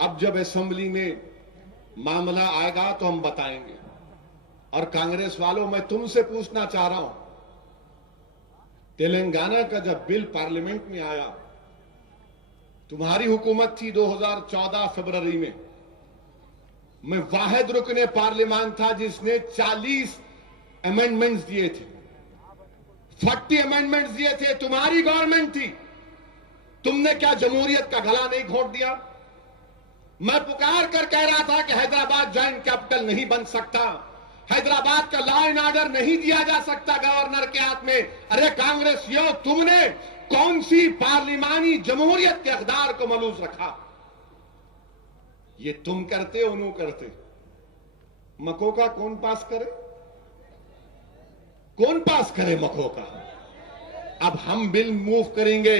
अब जब असेंबली में मामला आएगा तो हम बताएंगे। और कांग्रेस वालों, मैं तुमसे पूछना चाह रहा हूं, तेलंगाना का जब बिल पार्लियामेंट में आया, तुम्हारी हुकूमत थी 2014 फरवरी में, मैं वाहिद रुकने पार्लियामान था जिसने 40 अमेंडमेंट्स दिए थे, 40 अमेंडमेंट्स दिए थे। तुम्हारी गवर्नमेंट थी, तुमने क्या जमहूरियत का गला नहीं घोंट दिया। मैं पुकार कर कह रहा था कि हैदराबाद जॉइंट कैपिटल नहीं बन सकता, हैदराबाद का लॉ एंड ऑर्डर नहीं दिया जा सकता गवर्नर के हाथ में। अरे कांग्रेसियों, तुमने कौन सी पार्लिमानी जमहूरियत के इक़्तिदार को मलूज रखा। ये तुम करते, उन्हों करते। मकोका कौन पास करे, कौन पास करे मकोका। अब हम बिल मूव करेंगे,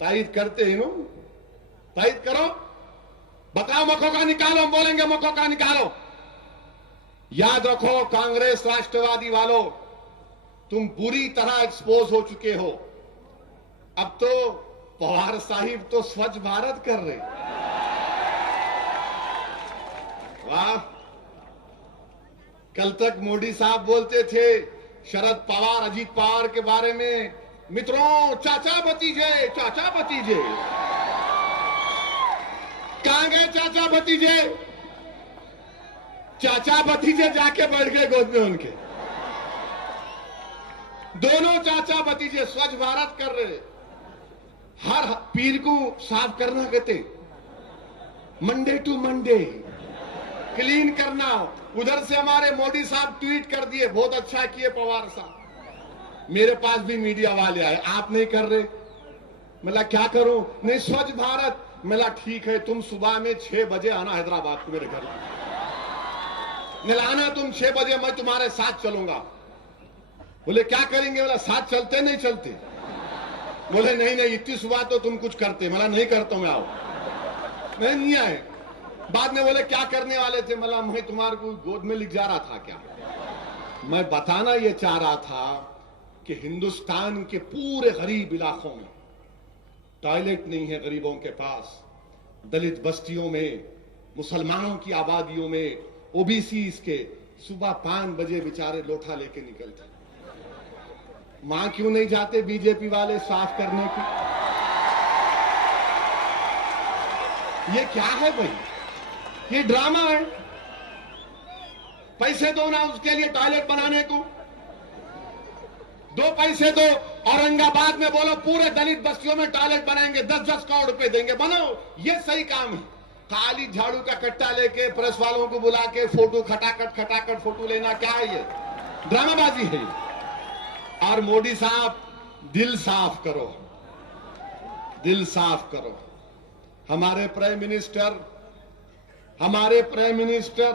तायद करते हैं, तायद करो, बताओ मकोका निकालो, हम बोलेंगे मकोका निकालो। याद रखो कांग्रेस राष्ट्रवादी वालों, तुम बुरी तरह एक्सपोज हो चुके हो। अब तो पवार साहिब तो स्वच्छ भारत कर रहे। वाह, कल तक मोदी साहब बोलते थे शरद पवार, अजीत पवार के बारे में, मित्रों, चाचा भतीजे, चाचा भतीजे, कहां गए चाचा भतीजे? चाचा भतीजे जाके बैठ गए गोद में उनके। दोनों चाचा भतीजे स्वच्छ भारत कर रहे, हर पीर को साफ करना कहते, मंडे टू मंडे क्लीन करना। उधर से हमारे मोदी साहब ट्वीट कर दिए, बहुत अच्छा किए पवार साहब। मेरे पास भी मीडिया वाले आए, आप नहीं कर रहे। मैं क्या करूं? नहीं, स्वच्छ भारत। मैं ठीक है, तुम सुबह में 6 बजे आना हैदराबाद को मेरे घर। मिलाना तुम 6 बजे, मैं तुम्हारे साथ चलूंगा। बोले क्या करेंगे? बोला साथ चलते नहीं चलते? बोले नहीं नहीं, इतनी सुबह तो तुम कुछ करते। मला नहीं करता मैं, आओ। मैं नहीं आए। बाद में बोले क्या करने वाले थे? मला मैं तुम्हारे को गोद में लिख जा रहा था क्या? मैं बताना ये चाह रहा था कि हिंदुस्तान के पूरे गरीब इलाकों में टॉयलेट नहीं है गरीबों के पास, दलित बस्तियों में, मुसलमानों की आबादियों में, ओबीसी के सुबह 5 बजे बेचारे लोटा लेके निकलते। मां क्यों नहीं जाते बीजेपी वाले साफ करने की? ये क्या है भाई? ये ड्रामा है। पैसे दो ना उसके लिए, टॉयलेट बनाने को 2 पैसे दो। औरंगाबाद में बोलो पूरे दलित बस्तियों में टॉयलेट बनाएंगे, 10-10 करोड़ रुपए देंगे, बनाओ। ये सही काम है। खाली झाड़ू का कट्टा लेके प्रेस वालों को बुला के फोटो खटाखट फोटो लेना, क्या है ये? ड्रामाबाजी है। और मोदी साहब, दिल साफ करो, दिल साफ करो। हमारे प्राइम मिनिस्टर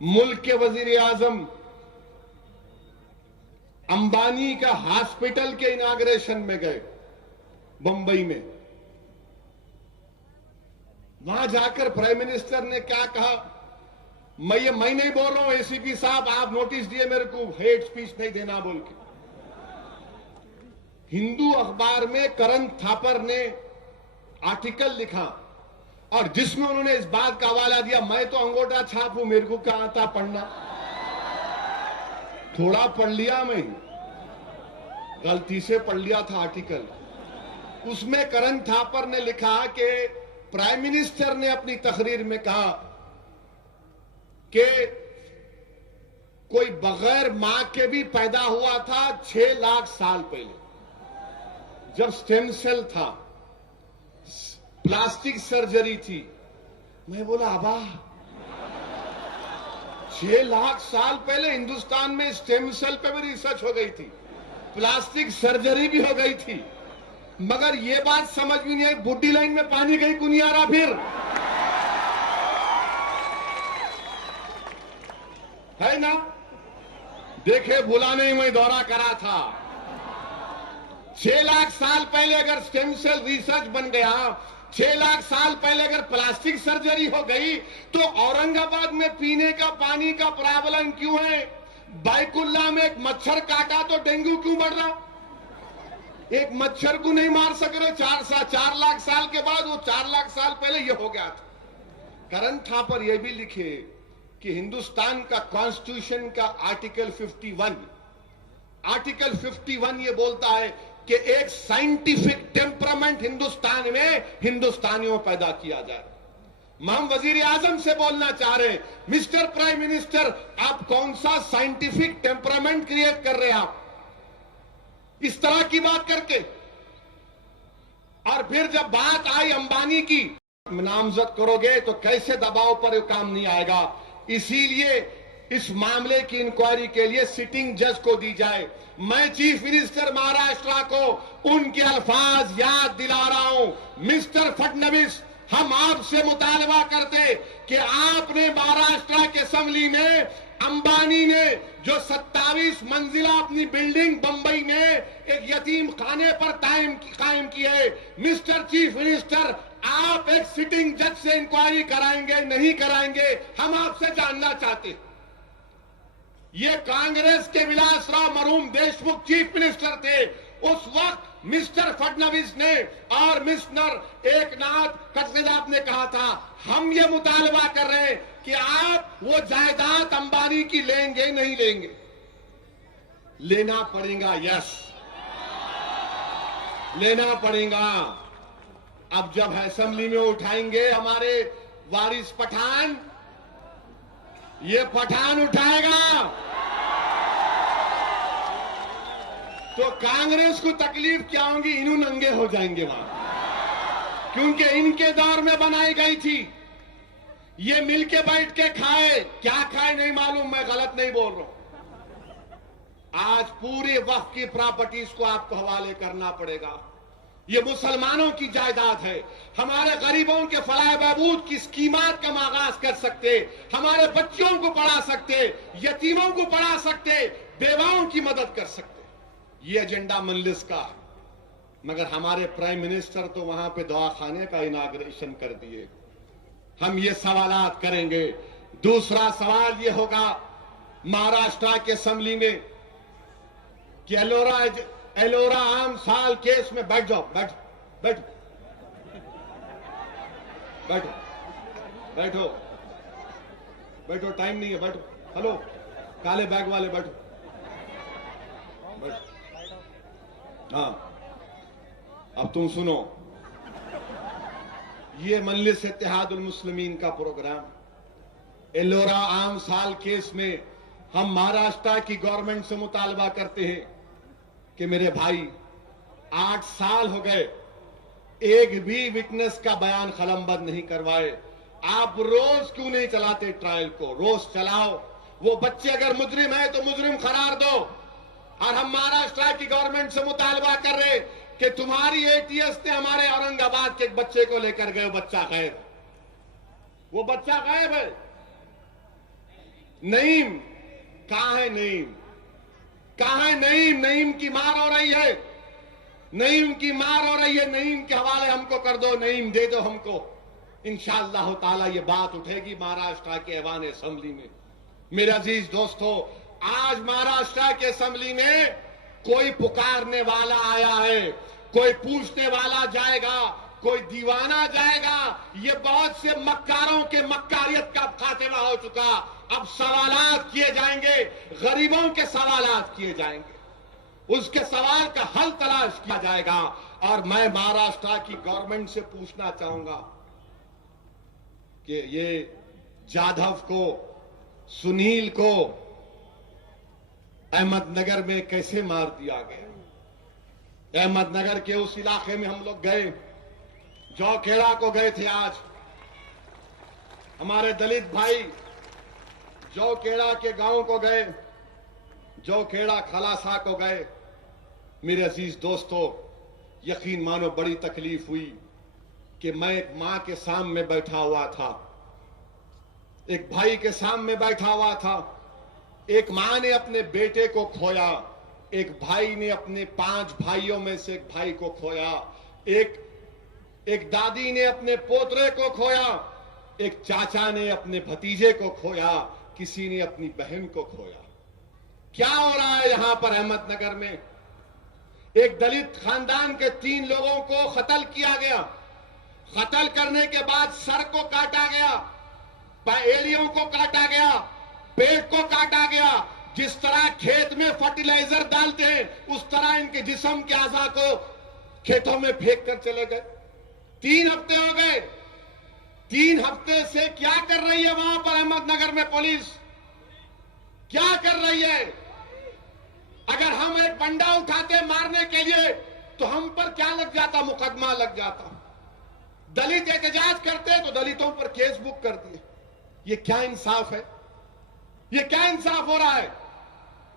मुल्क के वजीर आजम अंबानी का हॉस्पिटल के इनाग्रेशन में गए बंबई में। वहां जाकर प्राइम मिनिस्टर ने क्या कहा? मैं नहीं बोल रहा हूं, एसीपी साहब आप नोटिस दिए मेरे को, हेट स्पीच नहीं देना बोल के। हिंदू अखबार में करण थापर ने आर्टिकल लिखा और जिसमें उन्होंने इस बात का हवाला दिया, मैं तो अंगूठा छाप हूं, मेरे को क्या आता पढ़ना, थोड़ा पढ़ लिया, मैं गलती से पढ़ लिया था आर्टिकल। उसमें करण थापर ने लिखा कि प्राइम मिनिस्टर ने अपनी तकरीर में कहा कि कोई बगैर मां के भी पैदा हुआ था 6 लाख साल पहले, जब स्टेम सेल था, प्लास्टिक सर्जरी थी। मैं बोला अबा 6 लाख साल पहले हिंदुस्तान में स्टेम सेल पे भी रिसर्च हो गई थी, प्लास्टिक सर्जरी भी हो गई थी, मगर ये बात समझ में नहीं आई बुड्ढी लाइन में पानी गई कुनियारा। फिर है ना, देखे भूला नहीं, मैं दौरा करा था। 6 लाख साल पहले अगर स्टेम सेल रिसर्च बन गया, 6 लाख साल पहले अगर प्लास्टिक सर्जरी हो गई, तो औरंगाबाद में पीने का पानी का प्रॉब्लम क्यों है? बाइकुल्ला में एक मच्छर काटा तो डेंगू क्यों बढ़ रहा? एक मच्छर को नहीं मार सक रहे 4 लाख साल के बाद, वो 4 लाख साल पहले ये हो गया था। करण थापर ये भी लिखे कि हिंदुस्तान का कॉन्स्टिट्यूशन का आर्टिकल 51 ये बोलता है कि एक साइंटिफिक टेम्परामेंट हिंदुस्तान में हिंदुस्तानियों पैदा किया जाए। हम वजीर आजम से बोलना चाह रहे हैं, मिस्टर प्राइम मिनिस्टर, आप कौन सा साइंटिफिक टेम्परामेंट क्रिएट कर रहे हैं आप इस तरह की बात करके? और फिर जब बात आई अंबानी की, नामजद करोगे तो कैसे दबाव पर काम नहीं आएगा। इसीलिए इस मामले की इंक्वायरी के लिए सिटिंग जज को दी जाए। मैं चीफ मिनिस्टर महाराष्ट्र को उनके अल्फाज याद दिला रहा हूं। मिस्टर फडणवीस, हम आपसे मुतालबा करते कि आपने महाराष्ट्र के असेंबली में अंबानी ने जो 27 मंजिला अपनी बिल्डिंग बंबई में एक यतीम खाने पर कायम की है, मिस्टर चीफ मिनिस्टर, आप एक सिटिंग जज से इंक्वायरी कराएंगे नहीं कराएंगे, हम आपसे जानना चाहते हैं। ये कांग्रेस के विलासराव मरहूम देशमुख चीफ मिनिस्टर थे। उस वक्त मिस्टर फडणवीस ने और मिस्टर एकनाथ खड़गे ने कहा था, हम ये मुतालबा कर रहे हैं कि आप वो जायदाद अंबानी की लेंगे नहीं लेंगे। लेना पड़ेगा, यस लेना पड़ेगा। अब जब असेंबली में उठाएंगे हमारे वारिस पठान, ये पठान उठाएगा तो कांग्रेस को तकलीफ क्या होगी, इन्हों नंगे हो जाएंगे वहां, क्योंकि इनके दौर में बनाई गई थी। ये मिलके बैठ के खाए, क्या खाए नहीं मालूम, मैं गलत नहीं बोल रहा हूं। आज पूरे वक्फ की प्रॉपर्टीज को आपको हवाले करना पड़ेगा। ये मुसलमानों की जायदाद है। हमारे गरीबों के फलाह बहबूद की स्कीमात का आगाज कर सकते, हमारे बच्चों को पढ़ा सकते, यतीमों को पढ़ा सकते, बेवाओं की मदद कर सकते। ये एजेंडा मजलिस का है। मगर हमारे प्राइम मिनिस्टर तो वहां पे दवाखाने का इनाग्रेशन कर दिए। हम ये सवालात करेंगे। दूसरा सवाल ये होगा महाराष्ट्र के असेंबली में कि एलोरा आम साल केस में बैठ जाओ, बैठो बैठो बैठो, टाइम नहीं है, बैठो। हेलो काले बैग वाले, बैठो। हाँ अब तुम सुनो, ये मजलिस इत्तेहादुल मुस्लिमीन का प्रोग्राम। एलोरा आम साल केस में हम महाराष्ट्र की गवर्नमेंट से मुतालबा करते हैं कि मेरे भाई 8 साल हो गए, एक भी विटनेस का बयान कलमबंद नहीं करवाए। आप रोज क्यों नहीं चलाते ट्रायल को? रोज चलाओ। वो बच्चे अगर मुजरिम है तो मुजरिम करार दो। और हम महाराष्ट्र की गवर्नमेंट से मुतालबा कर रहे कि तुम्हारी एटीएस ने हमारे औरंगाबाद के एक बच्चे को लेकर गए, बच्चा गायब, वो बच्चा गायब है। नईम कहां है? नईम कहां है? नईम की मार हो रही है, नईम की मार हो रही है। नईम के हवाले हमको कर दो, नईम दे दो हमको। इंशाअल्लाह ताला ये बात उठेगी महाराष्ट्र के ऐवान असेंबली में। मेरे अजीज दोस्तों, आज महाराष्ट्र के असेंबली में कोई पुकारने वाला आया है, कोई पूछने वाला जाएगा, कोई दीवाना जाएगा। ये बहुत से मक्कारों के मक्कारियत का खात्मा हो चुका। अब सवालात किए जाएंगे, गरीबों के सवालात किए जाएंगे, उसके सवाल का हल तलाश किया जाएगा। और मैं महाराष्ट्र की गवर्नमेंट से पूछना चाहूंगा कि ये जाधव को, सुनील को अहमदनगर में कैसे मार दिया गया। अहमदनगर के उस इलाके में हम लोग गए, जौखेड़ा को गए थे। आज हमारे दलित भाई जौखेड़ा के गांव को गए, जौखेड़ा खलासा को गए। मेरे अजीज दोस्तों, यकीन मानो बड़ी तकलीफ हुई कि मैं एक मां के सामने बैठा हुआ था, एक भाई के सामने बैठा हुआ था। एक मां ने अपने बेटे को खोया, एक भाई ने अपने 5 भाइयों में से एक भाई को खोया, एक दादी ने अपने पोतरे को खोया, एक चाचा ने अपने भतीजे को खोया, किसी ने अपनी बहन को खोया। क्या हो रहा है यहां पर अहमदनगर में? एक दलित खानदान के 3 लोगों को कत्ल किया गया। कत्ल करने के बाद सर को काटा गया, एड़ियों को काटा गया, पेट को काटा गया। जिस तरह खेत में फर्टिलाइजर डालते हैं उस तरह इनके जिस्म के आज़ा को खेतों में फेंक कर चले गए। 3 हफ्ते हो गए। 3 हफ्ते से क्या कर रही है वहां पर अहमदनगर में पुलिस? क्या कर रही है? अगर हम एक बंडा उठाते मारने के लिए तो हम पर क्या लग जाता? मुकदमा लग जाता। दलित एहतजाज करते तो दलितों पर केस बुक कर दिए। ये क्या इंसाफ है? ये क्या इंसाफ हो रहा है?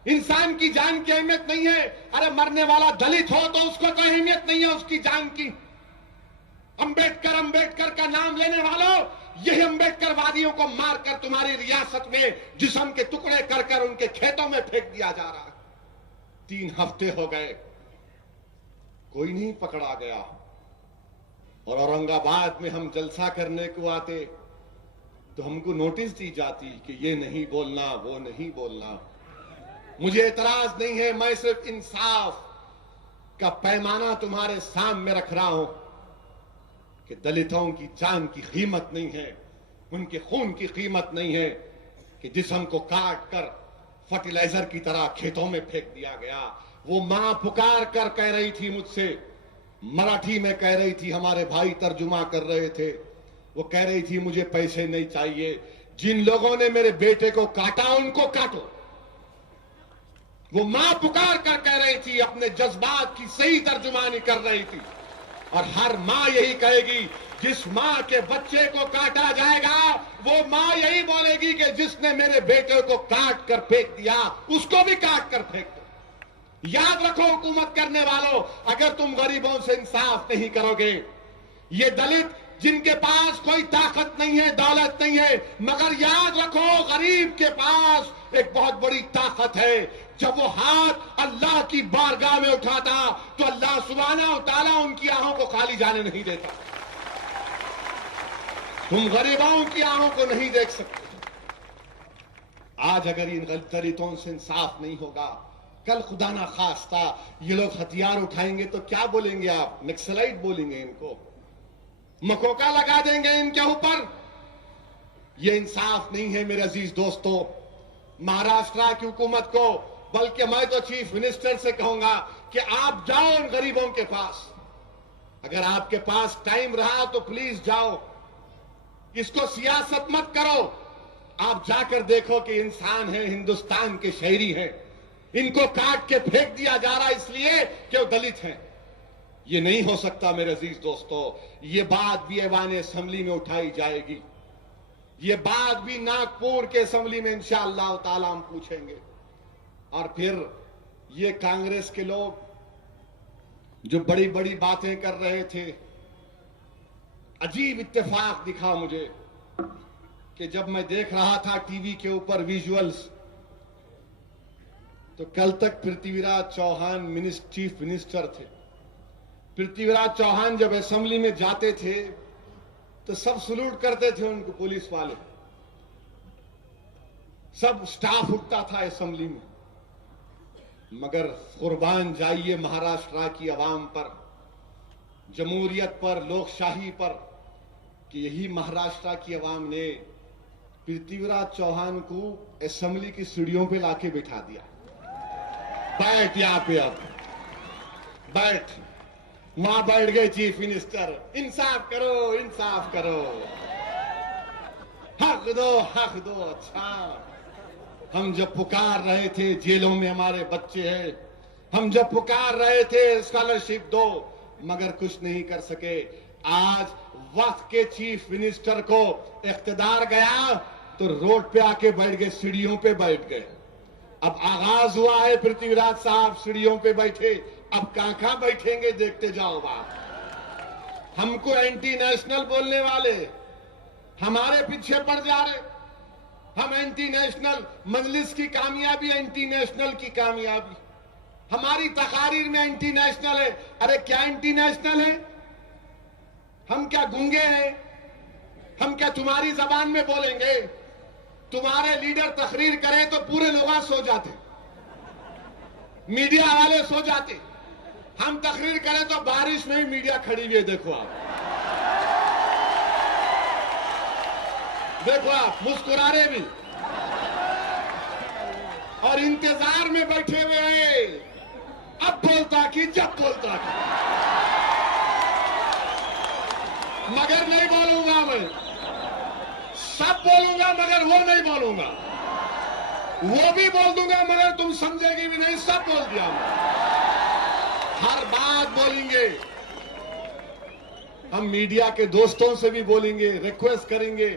इंसान की जान की अहमियत नहीं है। अरे मरने वाला दलित हो तो उसको कोई अहमियत नहीं है उसकी जान की। अंबेडकर का नाम लेने वालों, यही अंबेडकरवादियों को मारकर तुम्हारी रियासत में जिस्म के टुकड़े कर कर उनके खेतों में फेंक दिया जा रहा है। 3 हफ्ते हो गए, कोई नहीं पकड़ा गया। और औरंगाबाद में हम जलसा करने को आते तो हमको नोटिस दी जाती कि ये नहीं बोलना, वो नहीं बोलना। मुझे एतराज नहीं है, मैं सिर्फ इंसाफ का पैमाना तुम्हारे सामने रख रहा हूं कि दलितों की जान की कीमत नहीं है, उनके खून की कीमत नहीं है कि जिस्म को काट कर फर्टिलाइजर की तरह खेतों में फेंक दिया गया। वो मां पुकार कर कह रही थी मुझसे, मराठी में कह रही थी, हमारे भाई तर्जुमा कर रहे थे, वो कह रही थी मुझे पैसे नहीं चाहिए, जिन लोगों ने मेरे बेटे को काटा उनको काटो। वो मां पुकार कर कह रही थी, अपने जज्बात की सही तर्जुमानी कर रही थी। और हर मां यही कहेगी, जिस मां के बच्चे को काटा जाएगा वो मां यही बोलेगी कि जिसने मेरे बेटे को काट कर फेंक दिया उसको भी काट कर फेंक दो। याद रखो हुकूमत करने वालों, अगर तुम गरीबों से इंसाफ नहीं करोगे, ये दलित जिनके पास कोई ताकत नहीं है, दौलत नहीं है, मगर याद रखो गरीब के पास एक बहुत बड़ी ताकत है। जब वो हाथ अल्लाह की बारगाह में उठाता तो अल्लाह सुब्हानहू तआला उनकी आंखों को खाली जाने नहीं देता। तुम गरीबों की आंखों को नहीं देख सकते। आज अगर इन दलितों से इंसाफ नहीं होगा, कल खुदा ना खास्ता ये लोग हथियार उठाएंगे तो क्या बोलेंगे आप? नक्सलाइट बोलेंगे इनको, मकोका लगा देंगे इनके ऊपर। ये इंसाफ नहीं है मेरे अजीज दोस्तों। महाराष्ट्र की हुकूमत को, बल्कि मैं तो चीफ मिनिस्टर से कहूंगा कि आप जाओ उन गरीबों के पास। अगर आपके पास टाइम रहा तो प्लीज जाओ, इसको सियासत मत करो। आप जाकर देखो कि इंसान है, हिंदुस्तान के शहरी हैं, इनको काट के फेंक दिया जा रहा इसलिए कि वो दलित हैं। ये नहीं हो सकता मेरे अजीज दोस्तों। ये बात भी ऐवान असेंबली में उठाई जाएगी, ये बात भी नागपुर के असेंबली में इंशाअल्लाह ताला हम पूछेंगे। और फिर ये कांग्रेस के लोग जो बड़ी बड़ी बातें कर रहे थे, अजीब इत्तेफाक दिखा मुझे कि जब मैं देख रहा था टीवी के ऊपर विजुअल्स, तो कल तक पृथ्वीराज चौहान चीफ मिनिस्टर थे। पृथ्वीराज चौहान जब असेंबली में जाते थे तो सब सलूट करते थे उनको, पुलिस वाले, सब स्टाफ उठता था असेंबली में। मगर कुर्बान जाइए महाराष्ट्र की आवाम पर, जमहूरियत पर, लोकशाही पर, कि यही महाराष्ट्र की आवाम ने पृथ्वीराज चौहान को असेंबली की सीढ़ियों पे लाके बिठा दिया। बैठ यहां पे, अब बैठ। वहां बैठ गए चीफ मिनिस्टर। इंसाफ करो, इंसाफ करो, हक दो, हक दो। अच्छा, हम जब पुकार रहे थे जेलों में हमारे बच्चे हैं, हम जब पुकार रहे थे स्कॉलरशिप दो, मगर कुछ नहीं कर सके। आज वक्त के चीफ मिनिस्टर को इख्तिदार गया तो रोड पे आके बैठ गए, सीढ़ियों पे बैठ गए। अब आगाज हुआ है, पृथ्वीराज साहब सीढ़ियों पे बैठे, अब कहां बैठेंगे देखते जाओ बात। हमको एंटी नेशनल बोलने वाले हमारे पीछे पड़ जा रहे। हम एंटी नेशनल, मजलिस की कामयाबी एंटी नेशनल की कामयाबी, हमारी तकारीर में एंटी नेशनल है। अरे क्या एंटी नेशनल है? हम क्या गूंगे हैं? हम क्या तुम्हारी जबान में बोलेंगे? तुम्हारे लीडर तकरीर करें तो पूरे लोग सो जाते, मीडिया वाले सो जाते। हम तकरीर करें तो बारिश में ही मीडिया खड़ी हुई है। देखो आप, देखो आप, मुस्कुरा रहे भी और इंतजार में बैठे हुए हैं, अब बोलता कि जब बोलता कि। मगर नहीं बोलूंगा मैं, सब बोलूंगा मगर वो नहीं बोलूंगा। वो भी बोल दूंगा मगर तुम समझेगी भी नहीं, सब बोल दिया मैं। हर बात बोलेंगे हम, मीडिया के दोस्तों से भी बोलेंगे, रिक्वेस्ट करेंगे,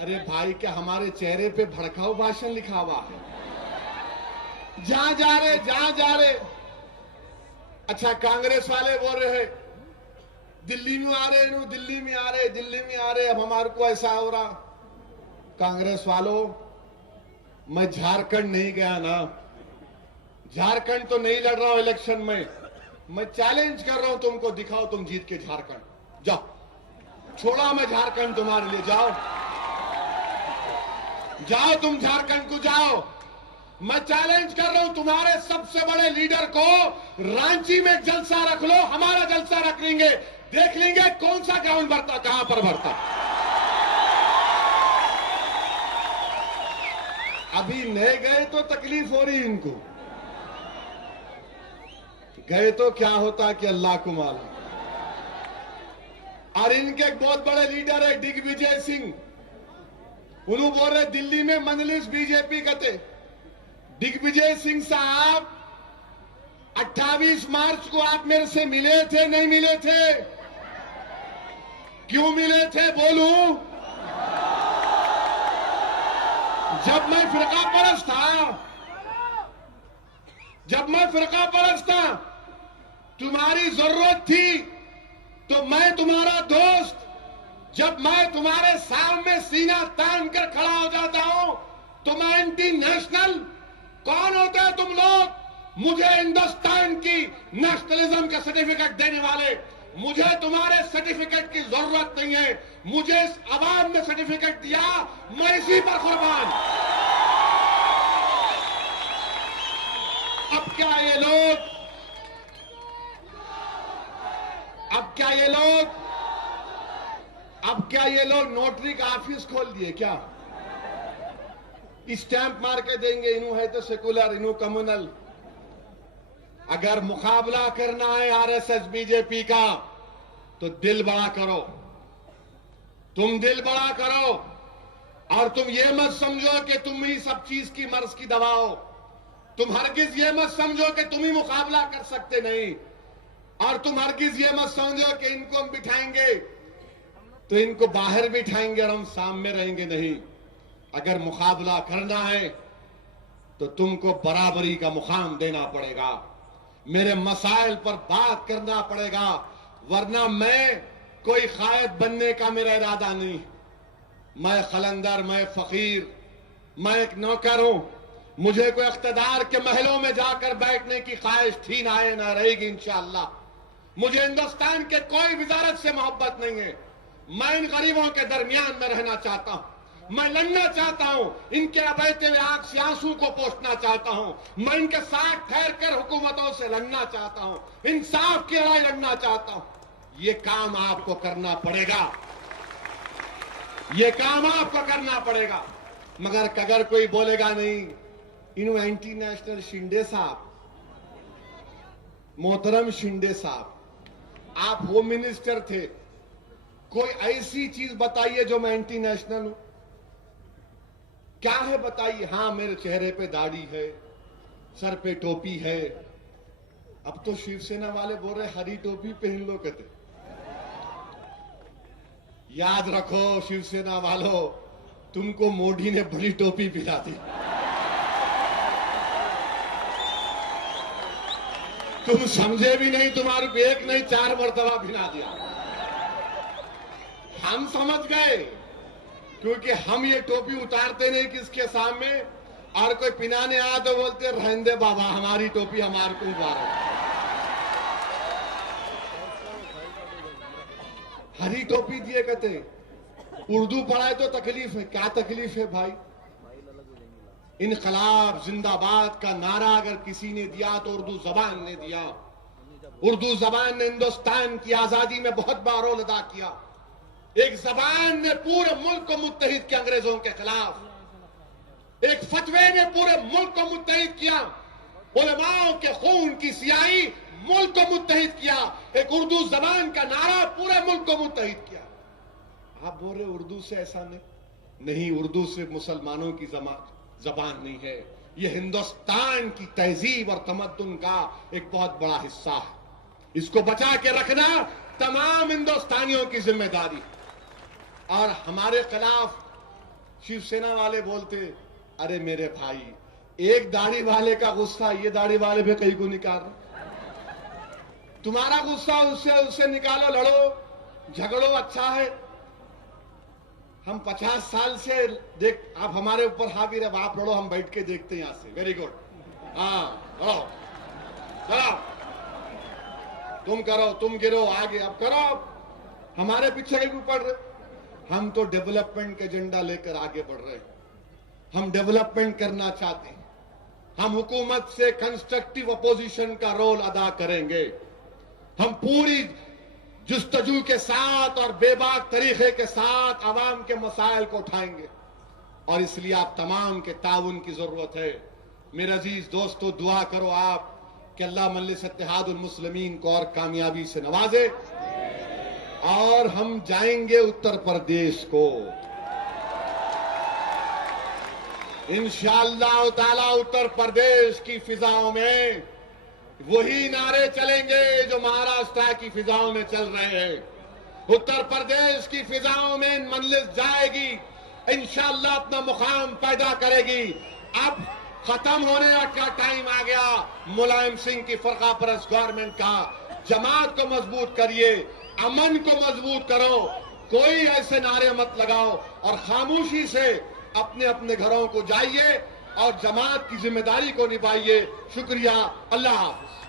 अरे भाई क्या हमारे चेहरे पे भड़काऊ भाषण लिखा हुआ है? जहां जा रहे, जहां जा रहे। अच्छा, कांग्रेस वाले बोल रहे हैं दिल्ली में आ रहे, दिल्ली में आ रहे, दिल्ली में आ रहे, अब हमारे को ऐसा हो रहा। कांग्रेस वालों, मैं झारखंड नहीं गया ना, झारखंड तो नहीं लड़ रहा हूं इलेक्शन में। मैं चैलेंज कर रहा हूं तुमको, दिखाओ तुम जीत के झारखंड जाओ। छोड़ा मैं झारखंड तुम्हारे लिए, जाओ जाओ, तुम झारखंड को जाओ। मैं चैलेंज कर रहा हूं तुम्हारे सबसे बड़े लीडर को, रांची में जलसा रख लो, हमारा जलसा रख लेंगे, देख लेंगे कौन सा ग्राउंड भरता, कहां पर भरता। अभी नहीं गए तो तकलीफ हो रही इनको, गए तो क्या होता कि अल्लाह को मालूम। और इनके एक बहुत बड़े लीडर है दिग्विजय सिंह, उन्होंने बोल रहे दिल्ली में मंजलिस बीजेपी करते। दिग्विजय सिंह साहब 28 मार्च को आप मेरे से मिले थे नहीं मिले थे? क्यों मिले थे बोलूं? जब मैं फिरका परस्त था, तुम्हारी जरूरत थी तो मैं तुम्हारा दोस्त, जब मैं तुम्हारे सामने सीना तान कर खड़ा हो जाता हूं तो मैं एंटी नेशनल। कौन होते हैं तुम लोग? मुझे हिंदुस्तान की नेशनलिज्म का सर्टिफिकेट देने वाले। मुझे तुम्हारे सर्टिफिकेट की जरूरत नहीं है, मुझे इस आवाम ने सर्टिफिकेट दिया, मैं इसी पर कुर्बान। अब क्या ये लोग नोटरी का ऑफिस खोल दिए क्या? स्टैंप मार के देंगे, इन्हू है तो सेकुलर, इन्हू कम्युनल। अगर मुकाबला करना है आरएसएस बीजेपी का तो दिल बड़ा करो, तुम दिल बड़ा करो। और तुम ये मत समझो कि तुम ही सब चीज की मर्ज की दवा हो। तुम हरगिज ये मत समझो कि तुम ही मुकाबला कर सकते नहीं। और तुम हरगिज ये मत समझो कि इनको हम बिठाएंगे तो इनको बाहर बिठाएंगे और हम सामने रहेंगे, नहीं। अगर मुकाबला करना है तो तुमको बराबरी का मुकाम देना पड़ेगा, मेरे मसाइल पर बात करना पड़ेगा। वरना मैं कोई कायद बनने का मेरा इरादा नहीं। मैं खलंदर, मैं फकीर, मैं एक नौकर हूं। मुझे कोई इख्तिदार के महलों में जाकर बैठने की ख्वाहिश थी ना है ना रहेगी इंशाअल्लाह। मुझे हिंदुस्तान के कोई वजारत से मोहब्बत नहीं है। मैं इन गरीबों के दरमियान में रहना चाहता हूं, मैं लड़ना चाहता हूं, इनके बहते हुए आंख से आंसू को पोंछना चाहता हूं। मैं इनके साथ ठहर कर हुकूमतों से लड़ना चाहता हूं, इंसाफ की लड़ाई लड़ना चाहता हूं। ये काम आपको करना पड़ेगा, ये काम आपको करना पड़ेगा। मगर अगर कोई बोलेगा नहीं, इन एंटी नेशनल शिंदे साहब, मोहतरम शिंदे साहब, आप होम मिनिस्टर थे, कोई ऐसी चीज बताइए जो मैं एंटी नेशनल हूं। क्या है बताइए? हां, मेरे चेहरे पे दाढ़ी है, सर पे टोपी है। अब तो शिवसेना वाले बोल रहे हरी टोपी पहन लो कहते। याद रखो शिवसेना वालों, तुमको मोदी ने बड़ी टोपी पिला दी। तुम समझे भी नहीं, तुम्हारे को एक नहीं 4 मरतबा पिला दिया। हम समझ गए, क्योंकि हम ये टोपी उतारते नहीं किसके सामने। और कोई पिनाने आया तो बोलते रहने बाबा, हमारी टोपी हमारे को उतारो। हरी टोपी दिए कहते। उर्दू पढ़ाए तो तकलीफ है। क्या तकलीफ है भाई? इनकलाब जिंदाबाद का नारा अगर किसी ने दिया तो उर्दू जबान ने दिया। उर्दू जबान ने हिंदुस्तान की आजादी में बहुत बड़ा रोल अदा किया। एक जबान ने पूरे मुल्क को मुत्तहिद किया अंग्रेजों के खिलाफ। एक फतवे ने पूरे मुल्क को मुत्तहिद किया। उलमाओं के खून की सियाही मुल्क को मुत्तहिद किया। एक उर्दू जबान का नारा पूरे मुल्क को मुत्तहिद किया। आप बोल रहे उर्दू से ऐसा नहीं, उर्दू से मुसलमानों की जबान नहीं है। यह हिंदुस्तान की तहजीब और तमद्दुन का एक बहुत बड़ा हिस्सा है। इसको बचा के रखना तमाम हिंदुस्तानियों की जिम्मेदारी। और हमारे खिलाफ शिवसेना वाले बोलते, अरे मेरे भाई, एक दाढ़ी वाले का गुस्सा ये दाढ़ी वाले पे कहीं को निकाल रहे। तुम्हारा गुस्सा उससे निकालो, लड़ो, झगड़ो, अच्छा है। हम 50 साल से देख, आप हमारे ऊपर हावी रहे, आप लड़ो, हम बैठ के देखते हैं यहां से। वेरी गुड, हाँ लड़ो, चलो, तुम करो, तुम गिरो, आगे अब करो। हमारे पीछे क्यों पड़ रहे? हम तो डेवलपमेंट का एजेंडा लेकर आगे बढ़ रहे हैं। हम डेवलपमेंट करना चाहते हैं। हम हुकूमत से कंस्ट्रक्टिव अपोजिशन का रोल अदा करेंगे। हम पूरी जुस्तजू के साथ और बेबाक तरीके के साथ आवाम के मसाइल को उठाएंगे। और इसलिए आप तमाम के ताउन की जरूरत है। मेरे अजीज दोस्तों, दुआ करो आप कि अल्लाह मजलिस इत्तेहादुल मुस्लिमीन को और कामयाबी से नवाजे और हम जाएंगे उत्तर प्रदेश को। इंशाअल्लाह ताला उत्तर प्रदेश की फिजाओं में वही नारे चलेंगे जो महाराष्ट्र की फिजाओं में चल रहे हैं। उत्तर प्रदेश की फिजाओं में मजलिस जाएगी, इंशाअल्लाह अपना मुकाम पैदा करेगी। अब खत्म होने का टाइम आ गया मुलायम सिंह की फरका परस्त गवर्नमेंट का। जमात को मजबूत करिए, अमन को मजबूत करो, कोई ऐसे नारे मत लगाओ और खामोशी से अपने अपने घरों को जाइए और जमात की जिम्मेदारी को निभाइए। शुक्रिया, अल्लाह हाफ़िज़।